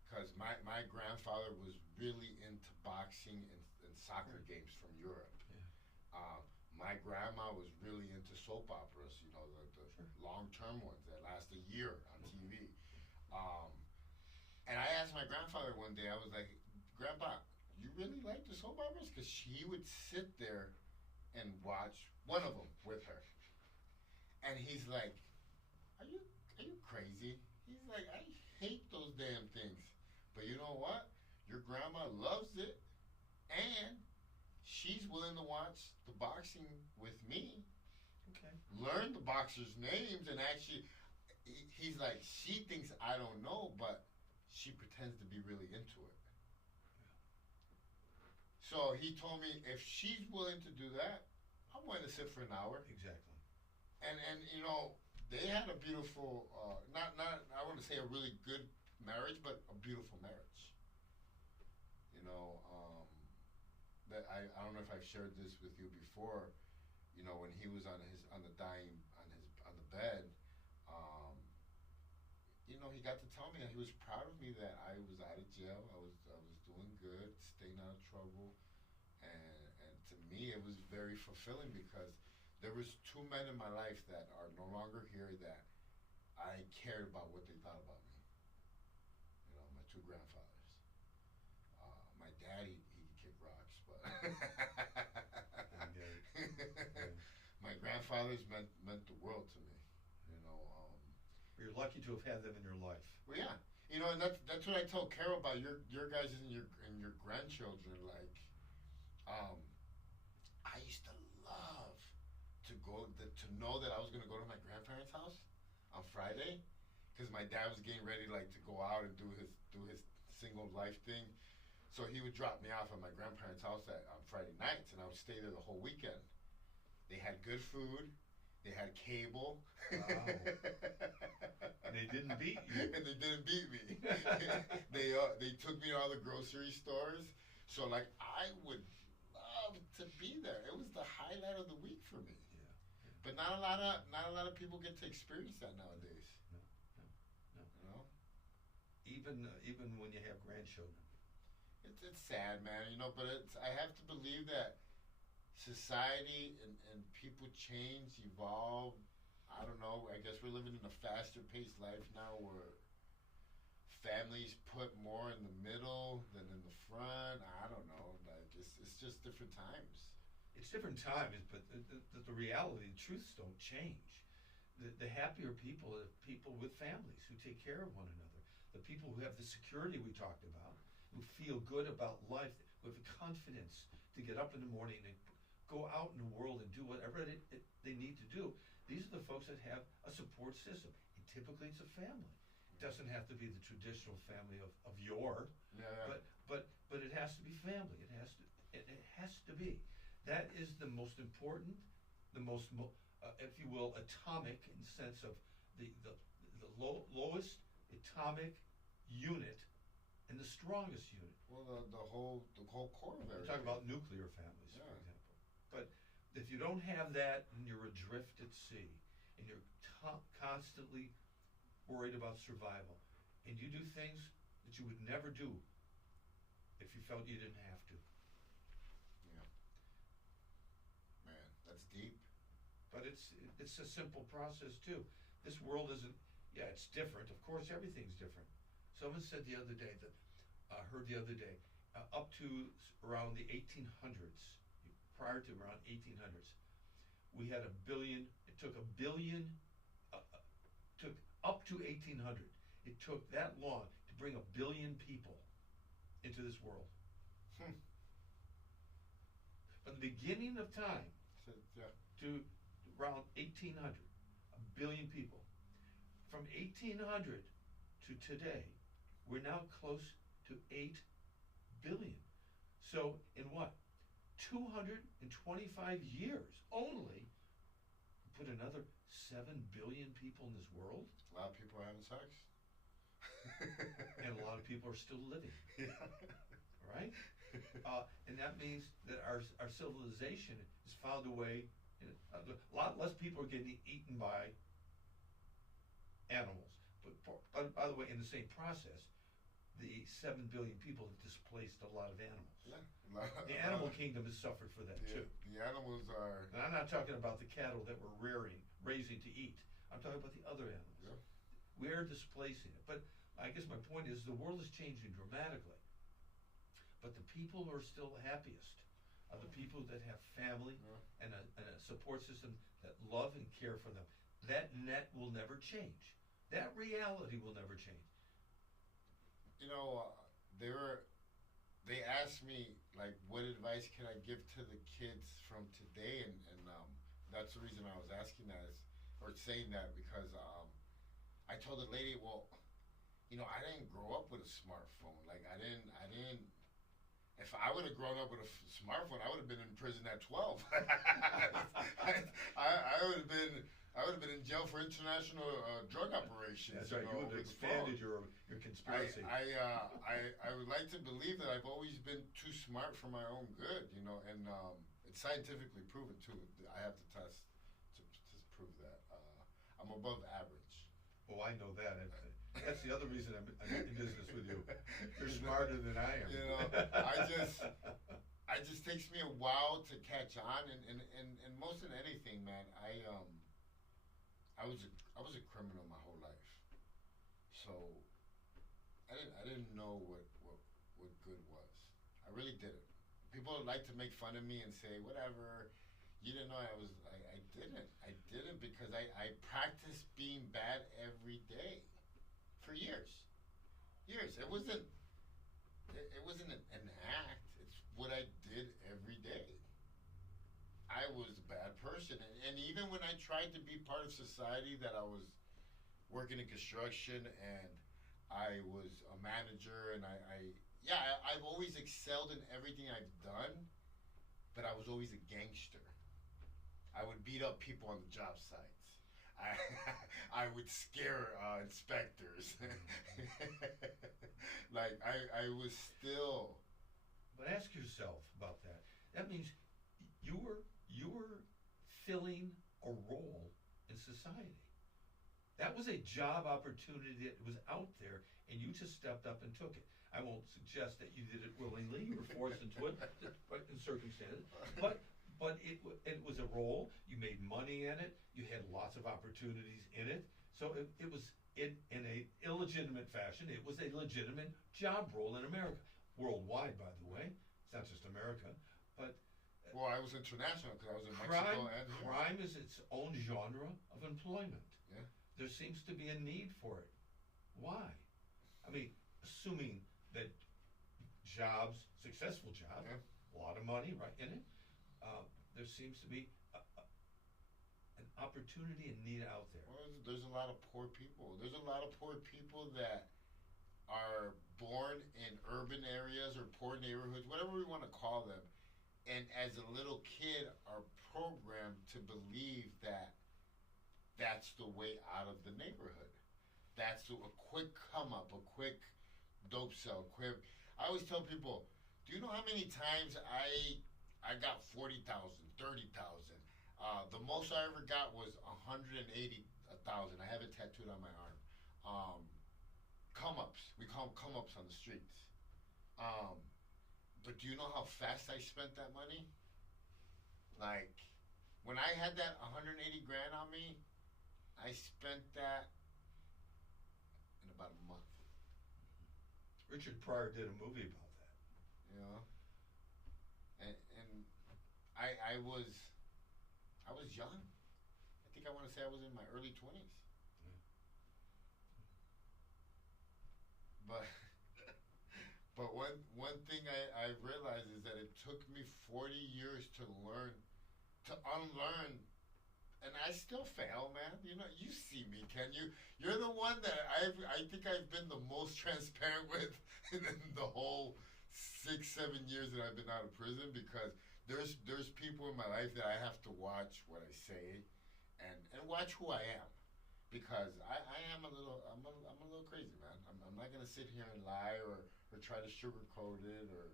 because my grandfather was really into boxing and soccer games from Europe. Yeah. My grandma was really into soap operas, you know, the long-term ones that last a year on TV. And I asked my grandfather one day, I was like, Grandpa, you really like the soap operas? Because he would sit there and watch one of them with her. And he's like, are you crazy? He's like, I hate those damn things. But you know what? Your grandma loves it, and she's willing to watch the boxing with me. Okay. Learn the boxers' names, and actually, he's like, she thinks I don't know, but she pretends to be really into it. So he told me if she's willing to do that, I'm willing to sit for an hour. Exactly. And you know, they had a beautiful, not I want to say a really good marriage, but a beautiful marriage. You know, that I don't know if I've shared this with you before. You know, when he was on the bed, you know, he got to tell me that he was proud of me that I was out of jail. I was doing good, staying out of trouble, and to me it was very fulfilling because there was two men in my life that are no longer here that I cared about what they thought about me. You know, my two grandfathers. My daddy, he could kick rocks, but my grandfathers meant the world to me. You know. You're lucky to have had them in your life. Well, yeah. You know, and that's what I tell Carol about your guys and your grandchildren. Like, I used to love to to know that I was gonna go to my grandparents' house on Friday, because my dad was getting ready like to go out and do his single life thing. So he would drop me off at my grandparents' house on Friday nights, and I would stay there the whole weekend. They had good food. They had cable. Wow. And they didn't beat you. And they didn't beat me. They took me to all the grocery stores. So like I would love to be there. It was the highlight of the week for me. Yeah. But not a lot of people get to experience that nowadays. No. You know? Even when you have grandchildren. It's sad, man. You know, but I have to believe that society and people change, evolve. I don't know. I guess we're living in a faster paced life now where families put more in the middle than in the front. I don't know. Like it's just different times. It's different times, but the reality, the truths don't change. The happier people are people with families who take care of one another. The people who have the security we talked about, who feel good about life, who have the confidence to get up in the morning and go out in the world and do whatever they need to do. These are the folks that have a support system. And typically it's a family. It doesn't have to be the traditional family of yore, Yeah. but it has to be family. It has to be. That is the most important, the most, if you will, atomic in the sense of the lowest atomic unit and the strongest unit. Well, the whole core of everything. We're talking about nuclear families, Yeah. for example. But if you don't have that and you're adrift at sea and you're constantly worried about survival and you do things that you would never do if you felt you didn't have to. Yeah. Man, that's deep. But it's a simple process too. This world isn't, yeah, it's different. Of course, everything's different. Someone said the other day that, heard the other day, up to around the 1800s, prior to around 1800s, we had a billion, it took a billion, took up to 1800. It took that long to bring a billion people into this world. From the beginning of time to around 1800, a billion people. From 1800 to today, we're now close to 8 billion. So in what? 225 years only, put another 7 billion people in this world. A lot of people are having sex. And a lot of people are still living. Yeah. Right? And that means that our civilization has found a way, a lot less people are getting eaten by animals. But by the way, in the same process, the 7 billion people have displaced a lot of animals. Yeah. The animal kingdom has suffered for that too. The animals are. And I'm not talking about the cattle that we're raising to eat. I'm talking about the other animals. Yeah. We're displacing it. But I guess my point is the world is changing dramatically. But the people who are still happiest are the people that have family and a support system that love and care for them. That net will never change. That reality will never change. You know, they asked me like, what advice can I give to the kids from today, and that's the reason I was asking that or saying that because I told the lady, well, you know, I didn't grow up with a smartphone. Like I didn't. If I would have grown up with a smartphone, I would have been in prison at 12. I would have been in jail for international drug operations. That's right. You would have expanded your conspiracy. I would like to believe that I've always been too smart for my own good, you know, and it's scientifically proven too. I have to test to prove that I'm above average. Oh, I know that. And that's the other reason I'm in business with you. You're smarter than I am. You know, I just takes me a while to catch on, and most than anything, man, I was a criminal my whole life, so I didn't know what good was. I really didn't. People like to make fun of me and say whatever. You didn't know I didn't because I practiced being bad every day for years. It wasn't an act. It's what I did every day. I was a bad person, and even when I tried to be part of society, that I was working in construction and I was a manager, and I've always excelled in everything I've done, but I was always a gangster. I would beat up people on the job sites. I would scare inspectors. Like I was still. But ask yourself about that. That means you were filling a role in society. That was a job opportunity that was out there, and you just stepped up and took it. I won't suggest that you did it willingly. You were forced into it, but in circumstances. But it was a role. You made money in it. You had lots of opportunities in it. So it was in a illegitimate fashion. It was a legitimate job role in America, worldwide, by the way. It's not just America, but. Well, I was international because I was in Mexico and here. Crime is its own genre of employment. Yeah. There seems to be a need for it. Why? I mean, assuming that jobs, successful jobs, a lot of money, right, in it, there seems to be an opportunity and need out there. Well, there's a lot of poor people. There's a lot of poor people that are born in urban areas or poor neighborhoods, whatever we want to call them, and as a little kid are programmed to believe that that's the way out of the neighborhood. That's a quick come up, a quick dope sell, quick. I always tell people, do you know how many times I got 40,000, 30,000? The most I ever got was 180,000. I have it tattooed on my arm. Come ups. We call them come ups on the streets. But do you know how fast I spent that money? Like, when I had that 180 grand on me, I spent that in about a month. Richard Pryor did a movie about that. You know? And I was young. I think I want to say I was in my early 20s. Yeah. But one thing I realized is that it took me 40 years to unlearn, and I still fail, man. You know, you see me, Ken. You're the one that I think I've been the most transparent with in the whole 6-7 years that I've been out of prison, because there's people in my life that I have to watch what I say and watch who I am, because I am I'm a little crazy, man. I'm not gonna sit here and lie or try to sugarcoat it, or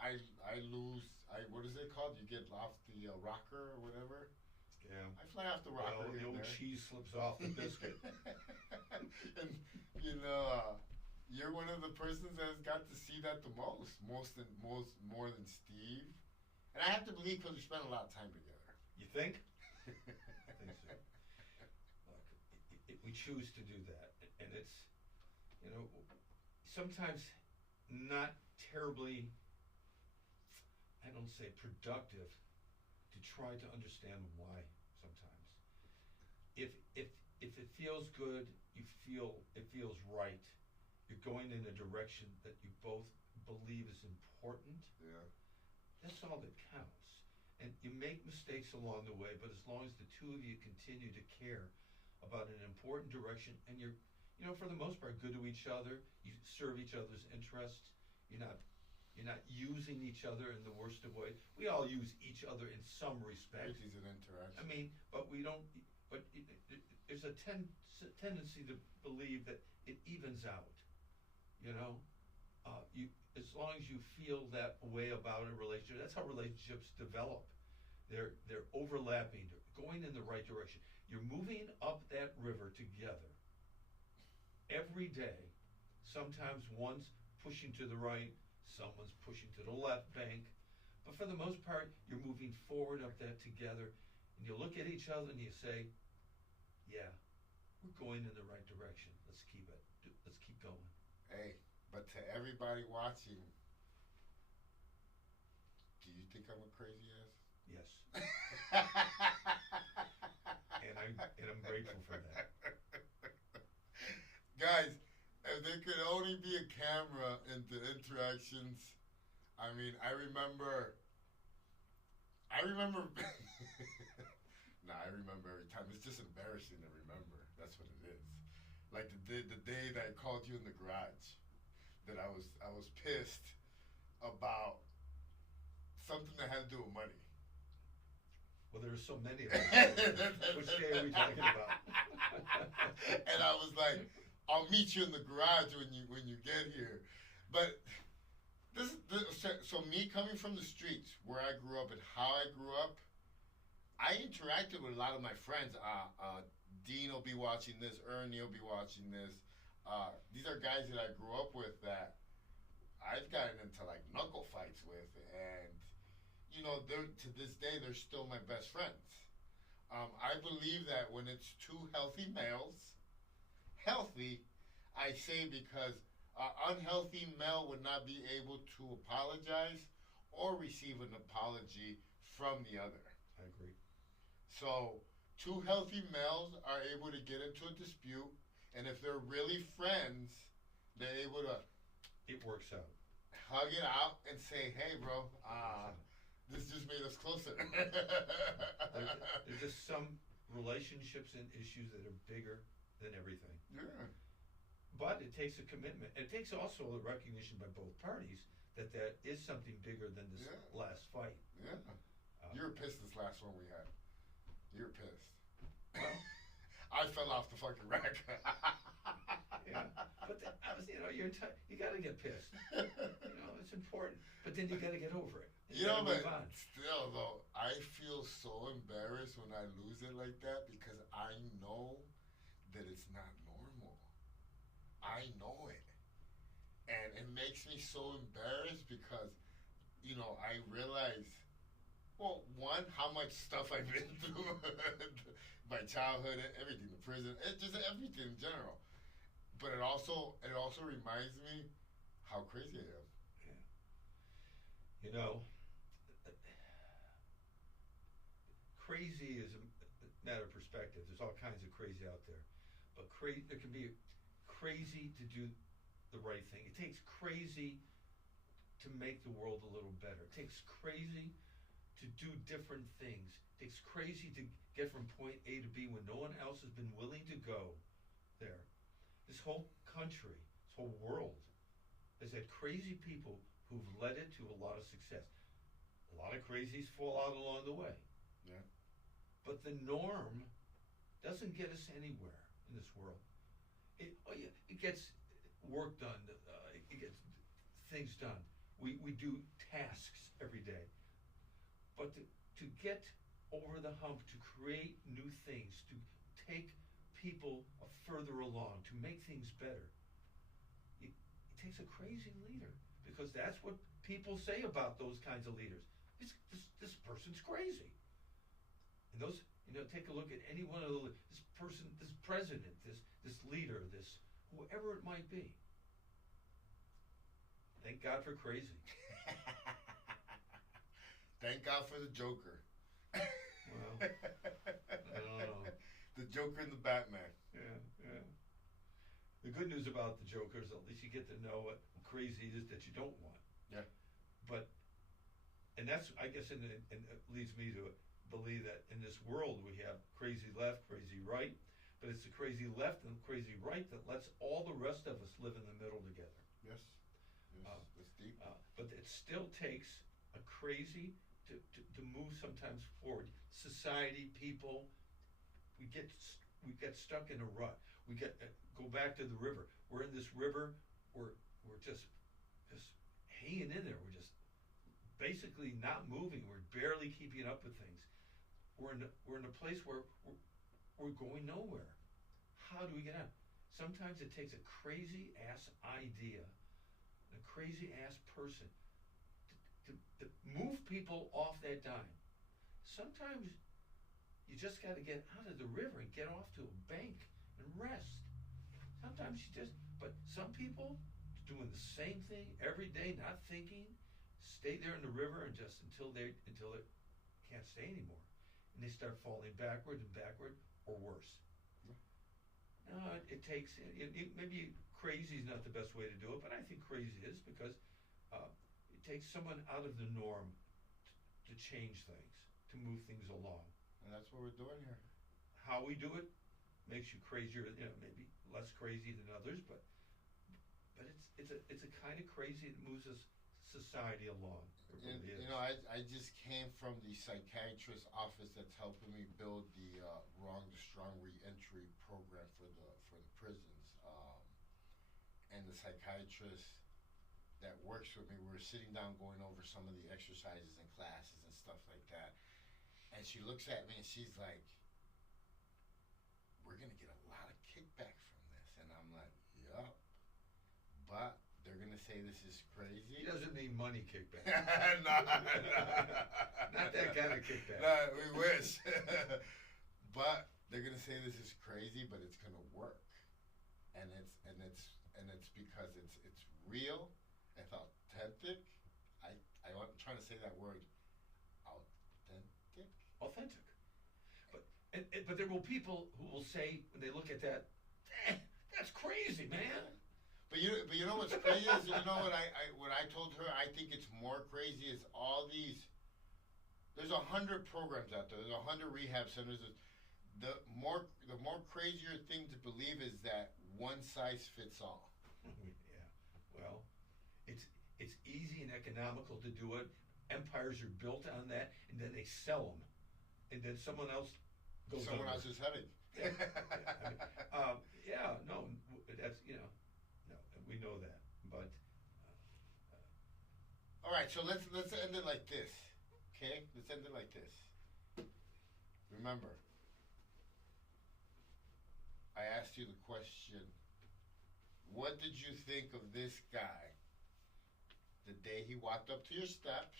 I lose. What is it called? You get off the rocker or whatever. Yeah. I fly off the rocker. Well, the old cheese slips off the biscuit. And you know, you're one of the persons that has got to see that the most, more than Steve. And I have to believe, because we spent a lot of time together. You think? I think so. Look, we choose to do that, and it's, you know, sometimes not terribly, I don't say productive, to try to understand why. Sometimes, if it feels good, you feel it feels right, you're going in a direction that you both believe is important. Yeah. That's all that counts. And you make mistakes along the way, but as long as the two of you continue to care about an important direction, and you're, you know, for the most part, good to each other, you serve each other's interests, you're not using each other in the worst of ways. We all use each other in some respect. Everything's an interaction. I mean, but we don't, there's a tendency to believe that it evens out, you know? As long as you feel that way about a relationship, that's how relationships develop. They're overlapping, they're going in the right direction. You're moving up that river together every day. Sometimes one's pushing to the right, someone's pushing to the left bank. But for the most part, you're moving forward up that together, and you look at each other and you say, yeah, we're going in the right direction. Let's keep going. Hey, but to everybody watching, do you think I'm a crazy ass? Yes. and I'm grateful for that. Guys, if there could only be a camera in the interactions, I mean, I remember nah, I remember every time. It's just embarrassing to remember. That's what it is. Like the day that I called you in the garage, that I was pissed about something that had to do with money. Well, there are so many of them. Which day are we talking about? And I was like, I'll meet you in the garage when you get here. But so me coming from the streets where I grew up and how I grew up, I interacted with a lot of my friends. Dean will be watching this. Ernie will be watching this. These are guys that I grew up with that I've gotten into like knuckle fights with, and you know, to this day they're still my best friends. I believe that when it's two healthy males, healthy, I say because an unhealthy male would not be able to apologize or receive an apology from the other. I agree. So two healthy males are able to get into a dispute, and if they're really friends, they're able to. It works out. Hug it out and say, "Hey, bro, this just made us closer." There's just some relationships and issues that are bigger than everything. Yeah. But it takes a commitment. It takes also a recognition by both parties that there is something bigger than this last fight. Yeah. You were pissed this last one we had. You were pissed. Well, I fell off the fucking rack. Yeah, but you got to get pissed. You know, it's important. But then you got to get over it. You know, but still, though, I feel so embarrassed when I lose it like that because I know that it's not normal. I know it. And it makes me so embarrassed because, you know, I realize, well, one, how much stuff I've been through, my childhood, everything, the prison, just everything in general. But it also reminds me how crazy I am. Yeah. You know, crazy is a matter of perspective. There's all kinds of crazy out there. But there can be crazy to do the right thing. It takes crazy to make the world a little better. It takes crazy to do different things. It takes crazy to get from point A to B when no one else has been willing to go there. This whole country, this whole world has had crazy people who've led it to a lot of success. A lot of crazies fall out along the way. Yeah. But the norm doesn't get us anywhere in this world. It gets work done. It gets things done. We do tasks every day. But to get over the hump, to create new things, to take people further along, to make things better, it takes a crazy leader, because that's what people say about those kinds of leaders. This person's crazy. And those, take a look at any one of this person, this president, this leader, this whoever it might be. Thank God for crazy. Thank God for the Joker. Well, I don't know. The Joker and the Batman. Yeah. The good news about the Joker is at least you get to know what crazy it is that you don't want. Yeah. And that's, I guess, and it leads me to believe that in this world we have crazy left, crazy right, but it's the crazy left and crazy right that lets all the rest of us live in the middle together. Yes. That's deep. But it still takes a crazy to move sometimes forward. Society, people, we get stuck in a rut. We go back to the river. We're in this river. We're just hanging in there. We're just basically not moving. We're barely keeping up with things. We're in a place where we're going nowhere. How do we get out? Sometimes it takes a crazy ass idea and a crazy ass person to move people off that dime. Sometimes you just got to get out of the river and get off to a bank and rest. Sometimes you just, but some people doing the same thing every day, not thinking, stay there in the river and just until they can't stay anymore, and they start falling backward and backward, or worse. It takes maybe crazy is not the best way to do it, but I think crazy is because it takes someone out of the norm to change things, to move things along. And that's what we're doing here. How we do it makes you crazier, maybe less crazy than others, but it's a kind of crazy that moves us society along. Really I just came from the psychiatrist's office that's helping me build the Wrong to Strong reentry program for the prisons, and the psychiatrist that works with me, we were sitting down going over some of the exercises and classes and stuff like that, and she looks at me and she's like, "We're gonna get a lot of kickback from this," and I'm like, "Yup, but they're gonna say this is crazy." He doesn't mean money kickback. Nah. Not that kind of kickback. Nah, we wish. But they're gonna say this is crazy, but it's gonna work, and it's because it's real, it's authentic. I'm trying to say that word, authentic. But there will people who will say when they look at that, that's crazy, man. But you know what's crazy is, you know what I told her, I think it's more crazy is all these, there's 100 programs out there, there's 100 rehab centers. The more crazier thing to believe is that one size fits all. Yeah, well, it's easy and economical to do it. Empires are built on that, and then they sell them, and then someone else goes. Someone else is heading. Yeah, no, that's no, we know that, but. All right, so let's end it like this, okay? Let's end it like this. Remember, I asked you the question, what did you think of this guy the day he walked up to your steps,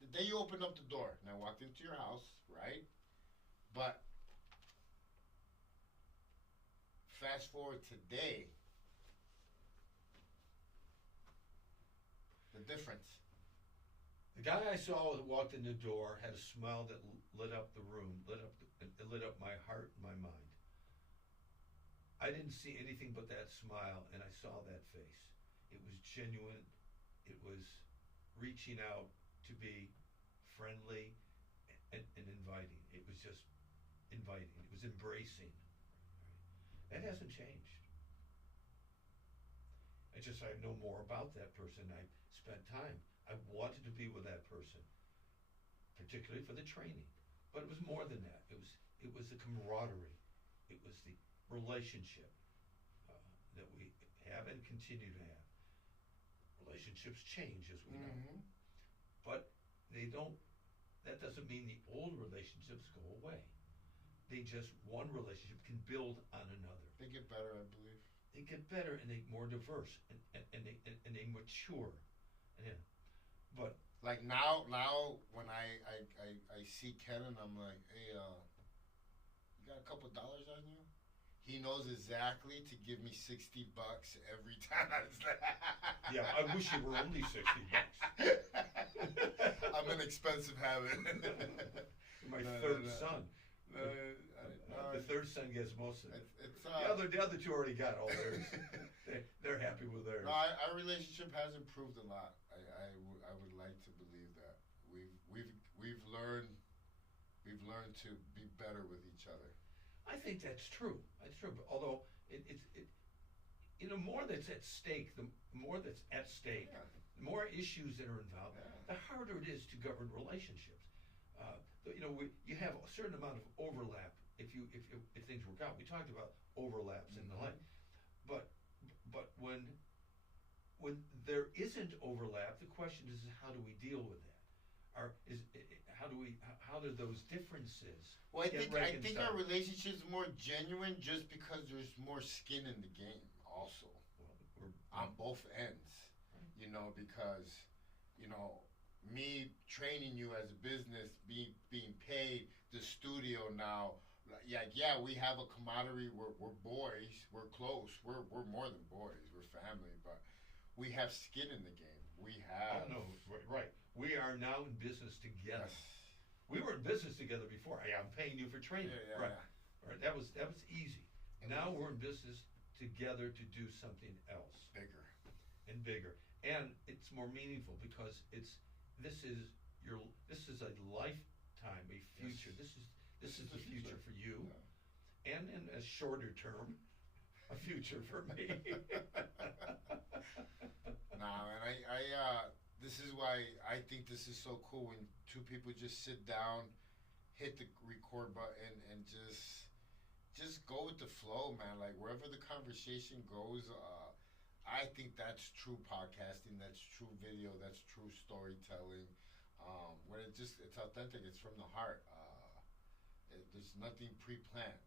the day you opened up the door, and I walked into your house, right? But fast forward today, the difference. The guy I saw that walked in the door had a smile that lit up the room, lit up my heart and my mind. I didn't see anything but that smile, and I saw that face. It was genuine. It was reaching out to be friendly and inviting. It was just inviting. It was embracing. That hasn't changed. I know more about that person. I spent time. I wanted to be with that person, particularly for the training. But it was more than that. It was the camaraderie. It was the relationship that we have and continue to have. Relationships change, as we know, but they don't. That doesn't mean the old relationships go away. One relationship can build on another. They get better, I believe. They get better and they more diverse and they mature. Yeah. But like now when I see Ken and I'm like, hey, you got a couple dollars on you? He knows exactly to give me $60 every time I say. Yeah, I wish you were only $60. I'm an expensive habit. My third son. The third son gets most of it. The other two already got all theirs. They're happy with theirs. No, our relationship has improved a lot. I would like to believe that we've learned to be better with each other. I think that's true. That's true. But although more that's at stake, the more that's at stake, the more issues that are involved, the harder it is to govern relationships. You have a certain amount of overlap if things work out. We talked about overlaps and the like, but when there isn't overlap, the question is how do we deal with that? How do those differences? Well, I think our relationship's more genuine just because there's more skin in the game. Also, on both ends. you know, because, you know, me training you as a business, being paid, the studio now, yeah, we have a camaraderie. We're boys. We're close. We're more than boys. We're family, but we have skin in the game. We have. Oh no, right. We are now in business together. Yes. We were in business together before. Hey, I'm paying you for training. Yeah, right. yeah. Right. That was easy. And now we're in business together to do something else. Bigger. And bigger. And it's more meaningful because this is a lifetime, a future. Yes. This is the future for you. Yeah. And in a shorter term, a future for me. Nah, man, this is why I think this is so cool when two people just sit down, hit the record button, and just go with the flow, man. Like wherever the conversation goes, I think that's true podcasting. That's true video. That's true storytelling. When it's authentic. It's from the heart. There's nothing pre-planned.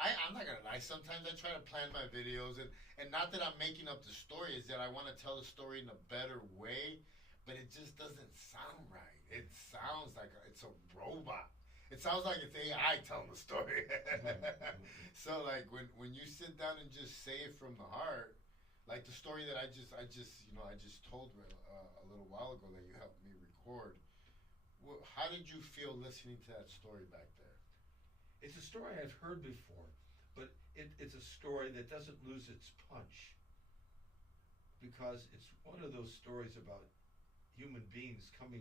I'm not gonna lie. Sometimes I try to plan my videos, and not that I'm making up the story. Is that I want to tell the story in a better way, but it just doesn't sound right. It sounds like it's a robot. It sounds like it's AI telling the story. So like when you sit down and just say it from the heart, like the story that I just told a little while ago that you helped me record. How did you feel listening to that story back there? It's a story I've heard before, but it's a story that doesn't lose its punch because it's one of those stories about human beings coming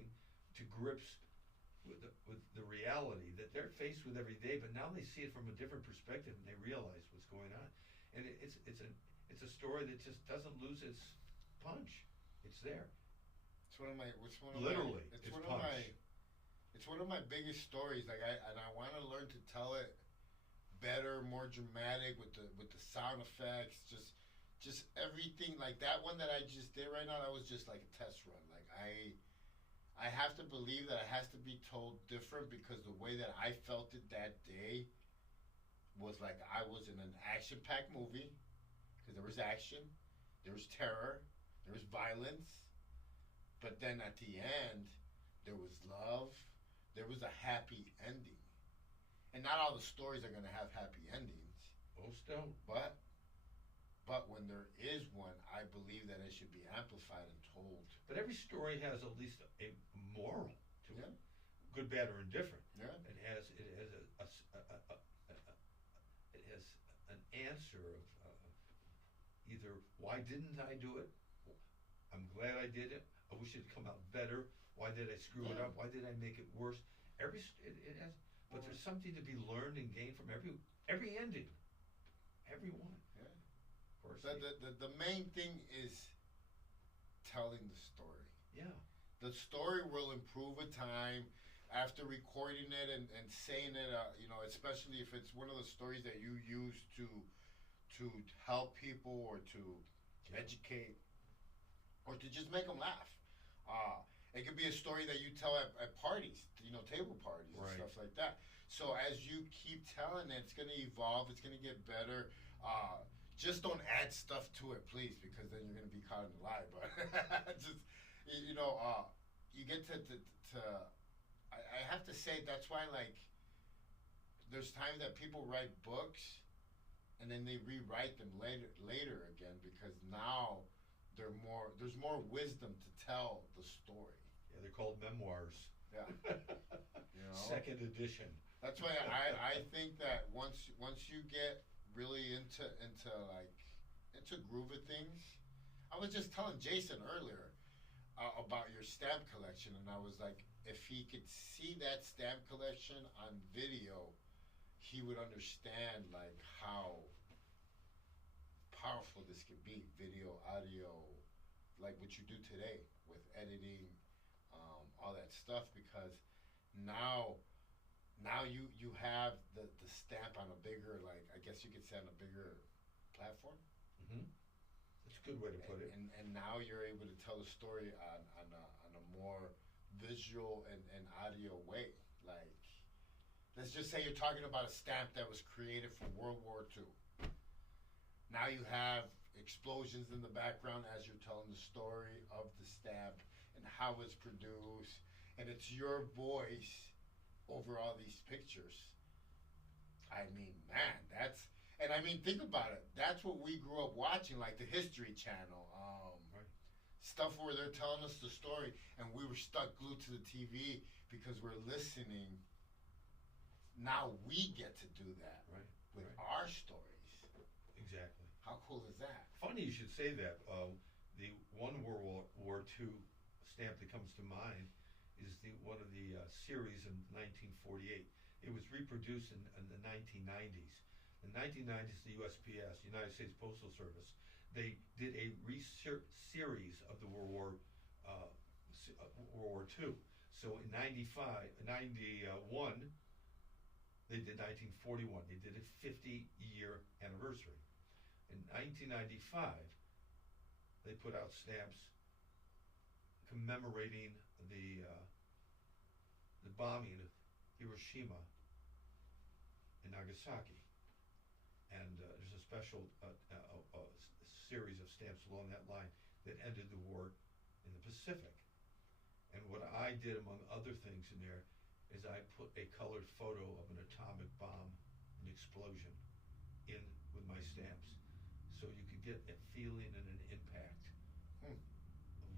to grips with the reality that they're faced with every day, but now they see it from a different perspective and they realize what's going on. And it's a story that just doesn't lose its punch. It's there. It's one of my It's one of my biggest stories. Like I want to learn to tell it better, more dramatic with the sound effects, just everything. Like that one that I just did right now, that was just like a test run. Like I have to believe that it has to be told different because the way that I felt it that day was like I was in an action-packed movie because there was action, there was terror, there was violence, but then at the end there was love. There was a happy ending. And not all the stories are going to have happy endings. Most don't. But when there is one, I believe that it should be amplified and told. But every story has at least a moral to it. Good, bad, or indifferent. Yeah. It has an answer of either why didn't I do it? I'm glad I did it. I wish it had come out better. Why did I screw it up? Why did I make it worse? It has, but there's something to be learned and gained from every ending, every one. Yeah. Of course. The main thing is telling the story. Yeah. The story will improve with time after recording it and saying it. Especially if it's one of the stories that you use to help people or to educate or to just make them laugh. It could be a story that you tell at parties, table parties and stuff like that. So as you keep telling it, it's going to evolve. It's going to get better. Just don't add stuff to it, please, because then you're going to be caught in a lie. But just, you get to I have to say that's why, like, there's times that people write books and then they rewrite them later again because now there's more wisdom to tell the story. Yeah, they're called memoirs. Yeah. Second edition. That's why I think that once you get really into groove of things, I was just telling Jason earlier about your stamp collection, and I was like, if he could see that stamp collection on video, he would understand like how powerful this could be, video, audio, like what you do today with editing, all that stuff, because now you have the stamp on a bigger, like, I guess you could say on a bigger platform. Mm-hmm. That's a good way to put it. And now you're able to tell the story on a more visual and audio way. Like, let's just say you're talking about a stamp that was created for World War II. Now you have explosions in the background as you're telling the story of the stamp and how it's produced, and it's your voice over all these pictures. I mean, man, that's, and I mean, think about it. That's what we grew up watching, like the History Channel, Right. stuff where they're telling us the story, and we were stuck glued to the TV because we're listening. Now we get to do that Right. with Right. our stories. Exactly. How cool is that? Funny you should say that. The one World War II stamp that comes to mind is one of the series in 1948. It was reproduced in the 1990s. In the 1990s, the USPS, United States Postal Service, they did a series of the World War II. So in 91, they did 1941. They did a 50-year anniversary. In 1995, they put out stamps commemorating the bombing of Hiroshima and Nagasaki. And there's a special series of stamps along that line that ended the war in the Pacific. And what I did, among other things in there, is I put a colored photo of an atomic bomb, an explosion, in with my stamps. So you could get a feeling and an impact of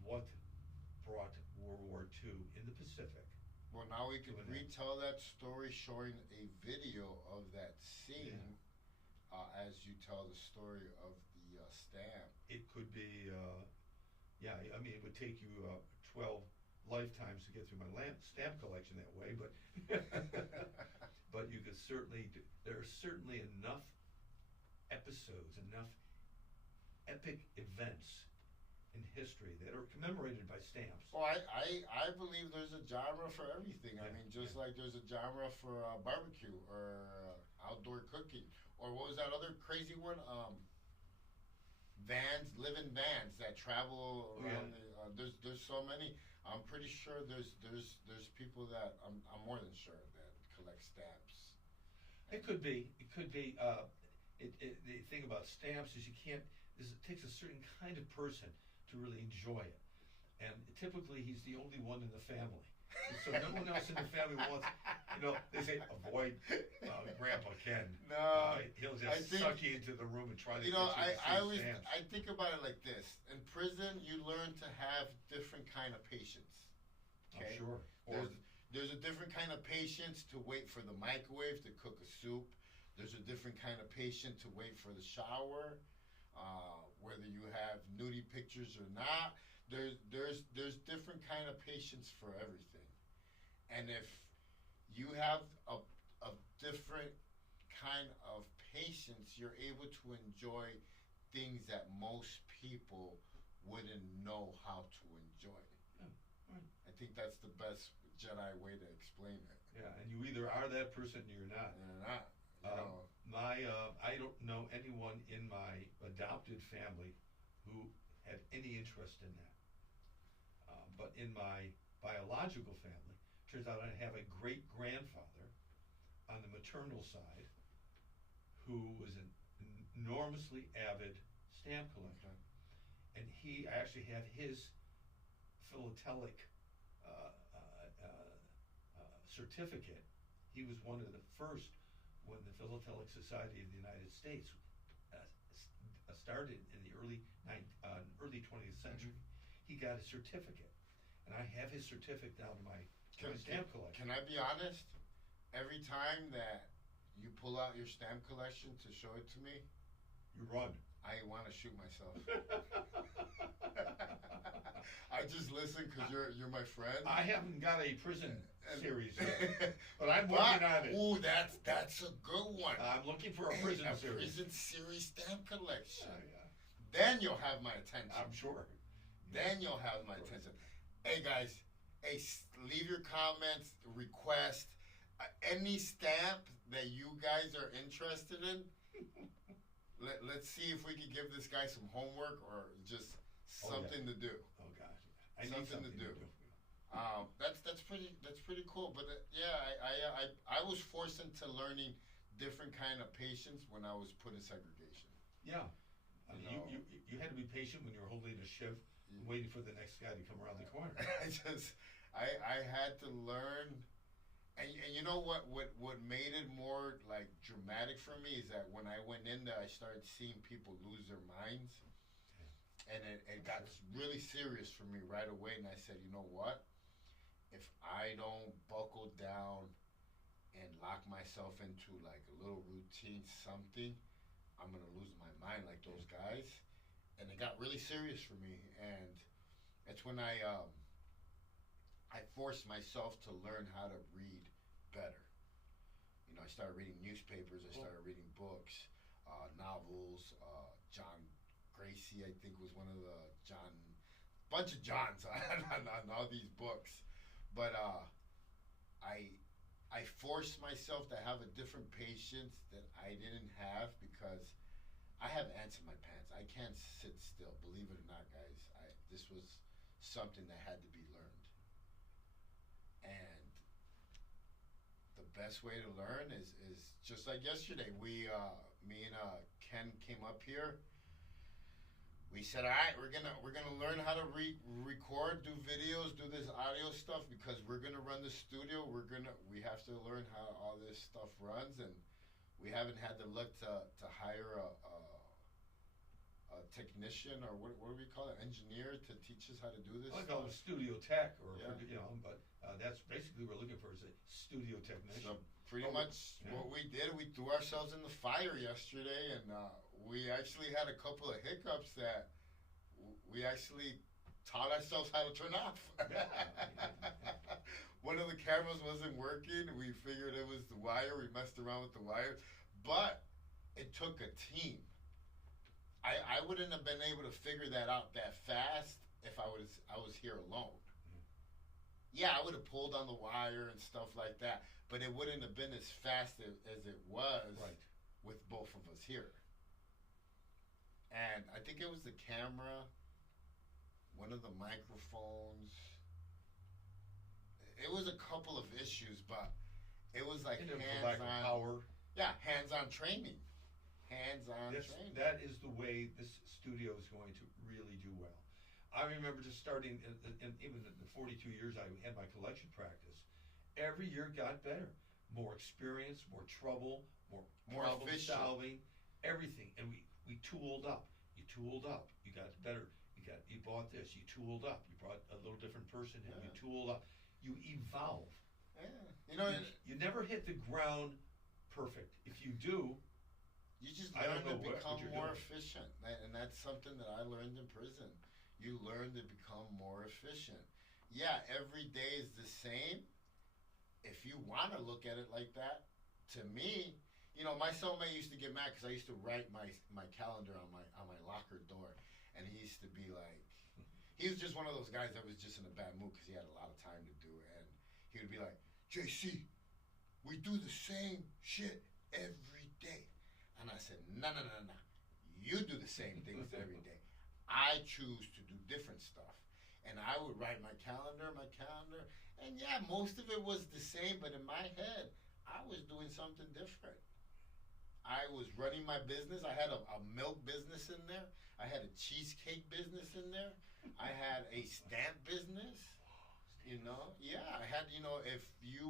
what brought World War II in the Pacific. Well, now we can retell that story, showing a video of that scene, as you tell the story of the stamp. It could be, I mean, it would take you 12 lifetimes to get through my stamp collection that way, but but you could certainly there are certainly enough episodes, enough epic events in history that are commemorated by stamps. Well, I believe there's a genre for everything. I mean, just like there's a genre for barbecue or outdoor cooking, or what was that other crazy one? Vans, living vans that travel around. There's so many. I'm pretty sure there's people that I'm more than sure that collect stamps. It could be. The thing about stamps is it takes a certain kind of person to really enjoy it, and typically he's the only one in the family. And so no one else in the family wants. They say avoid Grandpa Ken. No, he'll just suck you into the room and try to. I think about it like this: in prison, you learn to have different kind of patience. Okay, sure. There's a different kind of patience to wait for the microwave to cook a soup. There's a different kind of patience to wait for the shower, whether you have nudie pictures or not. There's different kind of patience for everything, and if you have a different kind of patience, you're able to enjoy things that most people wouldn't know how to enjoy. Yeah, right. I think that's the best Jedi way to explain it. Yeah, and you either are that person or you're not. You're not. I don't know anyone in my adopted family who had any interest in that. But in my biological family, turns out I have a great-grandfather on the maternal side who was an enormously avid stamp collector. Okay. And he actually had his philatelic certificate. He was one of the first when the Philatelic Society of the United States started in the early 20th century. Mm-hmm. He got a certificate, and I have his certificate down in my stamp collection. Can I be honest? Every time that you pull out your stamp collection to show it to me, you run. I want to shoot myself. I just listen because you're my friend. I haven't got a prison series yet, but I'm working on it. Ooh, that's a good one. I'm looking for a prison series. Prison series stamp collection. Yeah. Then you'll have my attention. I'm sure. Then you'll have my attention. Hey guys, leave your comments, request any stamp that you guys are interested in. Let's see if we can give this guy some homework or just something to do. Oh gosh, something to do. That's pretty cool. But I was forced into learning different kind of patience when I was put in segregation. Yeah, You had to be patient when you were holding a shiv, waiting for the next guy to come around the corner. I had to learn, and you know what made it more like dramatic for me is that when I went in there, I started seeing people lose their minds, and it got really serious for me right away. And I said, you know what? If I don't buckle down and lock myself into like a little routine, something, I'm gonna lose my mind like those guys. And it got really serious for me, and that's when I forced myself to learn how to read better. You know, I started reading newspapers. I started reading books, novels. John Gracie, I think, was one of the bunch of Johns on all these books. But I forced myself to have a different patience that I didn't have because I have ants in my pants. I can't sit still. Believe it or not, guys. This was something that had to be learned. And the best way to learn is just like yesterday. Me and Ken came up here. We said, all right, we're gonna learn how to record, do videos, do this audio stuff because we're gonna run the studio. We have to learn how all this stuff runs, and we haven't had the luck to hire a technician, or what do we call it, engineer, to teach us how to do this. I call it a studio tech, or but that's basically what we're looking for is a studio technician. So pretty much what we did, we threw ourselves in the fire yesterday, and we actually had a couple of hiccups that we actually taught ourselves how to turn off. One of the cameras wasn't working. We figured it was the wire. We messed around with the wires, but it took a team. I wouldn't have been able to figure that out that fast if I was here alone. Yeah, I would have pulled on the wire and stuff like that, but it wouldn't have been as fast as it was with both of us here. And I think it was the camera, one of the microphones. It was a couple of issues, but it was like hands-on power. Yeah, hands-on training. Training. That is the way this studio is going to really do well. I remember just starting, in even the 42 years I had my collection practice, every year got better. More experience, more trouble, more problem efficient. Solving, everything. And we tooled up. You tooled up. You got better. You bought this. You tooled up. You brought a little different person in. You tooled up. You evolve. Yeah. You never hit the ground perfect. If you do, you just learn to become more doing. Efficient, and that's something that I learned in prison. You learn to become more efficient. Yeah, every day is the same. If you want to look at it like that, to me, my cellmate used to get mad because I used to write my calendar on my locker door, and he used to be like, he was just one of those guys that was just in a bad mood because he had a lot of time to do it, and he would be like, JC, we do the same shit every day. And I said, no. You do the same things every day. I choose to do different stuff. And I would write my calendar, and yeah, most of it was the same, but in my head, I was doing something different. I was running my business. I had a milk business in there. I had a cheesecake business in there. I had a stamp business. Yeah, I had, if you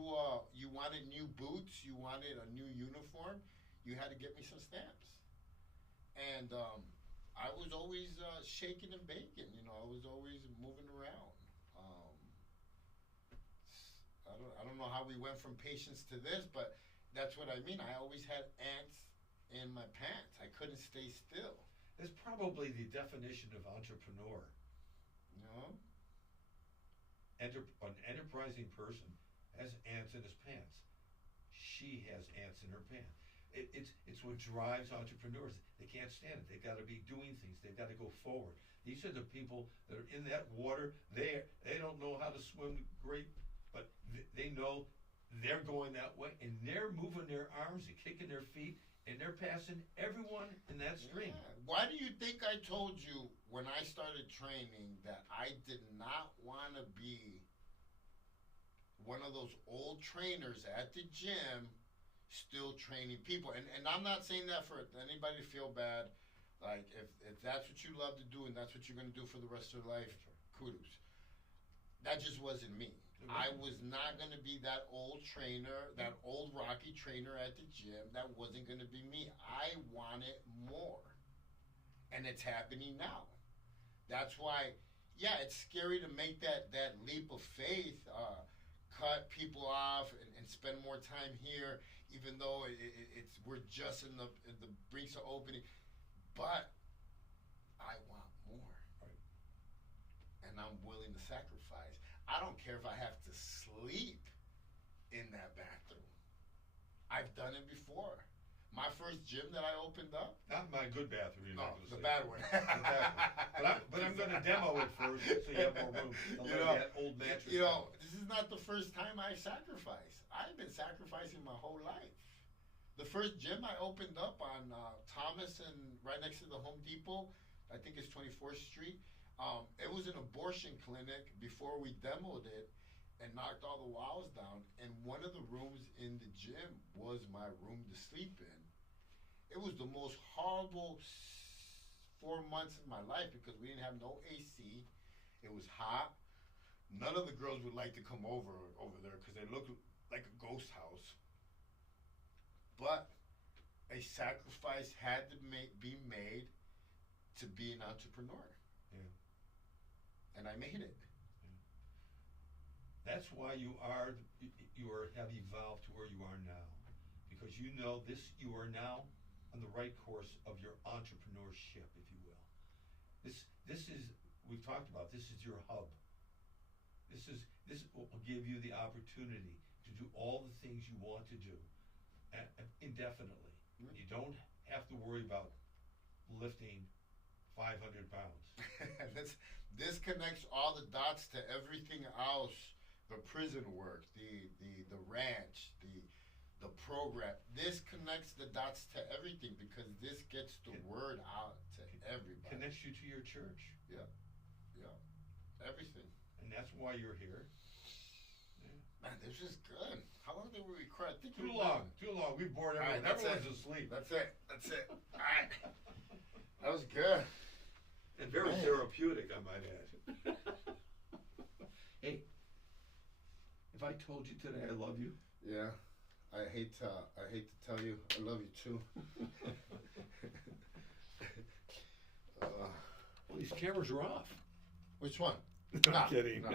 wanted new boots, you wanted a new uniform, you had to get me some stamps. And I was always shaking and baking. I was always moving around. I don't know how we went from patience to this, but that's what I mean. I always had ants in my pants. I couldn't stay still. It's probably the definition of entrepreneur. An enterprising person has ants in his pants. She has ants in her pants. It's what drives entrepreneurs. They can't stand it. They've got to be doing things. They've got to go forward. These are the people that are in that water. They don't know how to swim great, but they know they're going that way, and they're moving their arms and kicking their feet, and they're passing everyone in that stream. Yeah. Why do you think I told you when I started training that I did not want to be one of those old trainers at the gym still training people? And I'm not saying that for anybody to feel bad Like, if that's what you love to do and that's what you're going to do for the rest of your life, kudos. That just wasn't me. I was not going to be that old trainer, that old Rocky trainer at the gym. That wasn't going to be me. I wanted more. And it's happening now. That's why, yeah, it's scary to make that leap of faith, cut people off and spend more time here, even though it's we're just in the brinks of opening. But I want more. Right. And I'm willing to sacrifice. I don't care if I have to sleep in that bathroom. I've done it before. My first gym that I opened up. Not my good bathroom. You're not the say. bad one. The bad one. But I'm going to demo it first so you have more room. That old mattress. This is not the first time I sacrificed. I've been sacrificing my whole life. The first gym I opened up on Thomas and right next to the Home Depot, I think it's 24th Street. It was an abortion clinic before we demoed it and knocked all the walls down. And one of the rooms in the gym was my room to sleep in. It was the most horrible 4 months of my life because we didn't have no AC. It was hot. None of the girls would like to come over there because they looked like a ghost house. But a sacrifice had to be made to be an entrepreneur. Yeah. And I made it. Yeah. That's why you have evolved to where you are now, because you know you are now on the right course of your entrepreneurship, if you will. This is we've talked about. This is your hub. This will give you the opportunity to do all the things you want to do indefinitely. Mm-hmm. You don't have to worry about lifting 500 pounds. This connects all the dots to everything else: the prison work, the ranch, the program. This connects the dots to everything because this gets the word out to everybody. Connects you to your church. Yeah, everything. And that's why you're here. Man, this is good. How long did we record? I think Too long. We've bored everyone. Right, Everyone's asleep. That's it. All right. That was good. And very therapeutic, I might add. Hey, if I told you today I love you? Yeah. I hate to tell you I love you too. Well, these cameras are off. Which one? I'm kidding. No.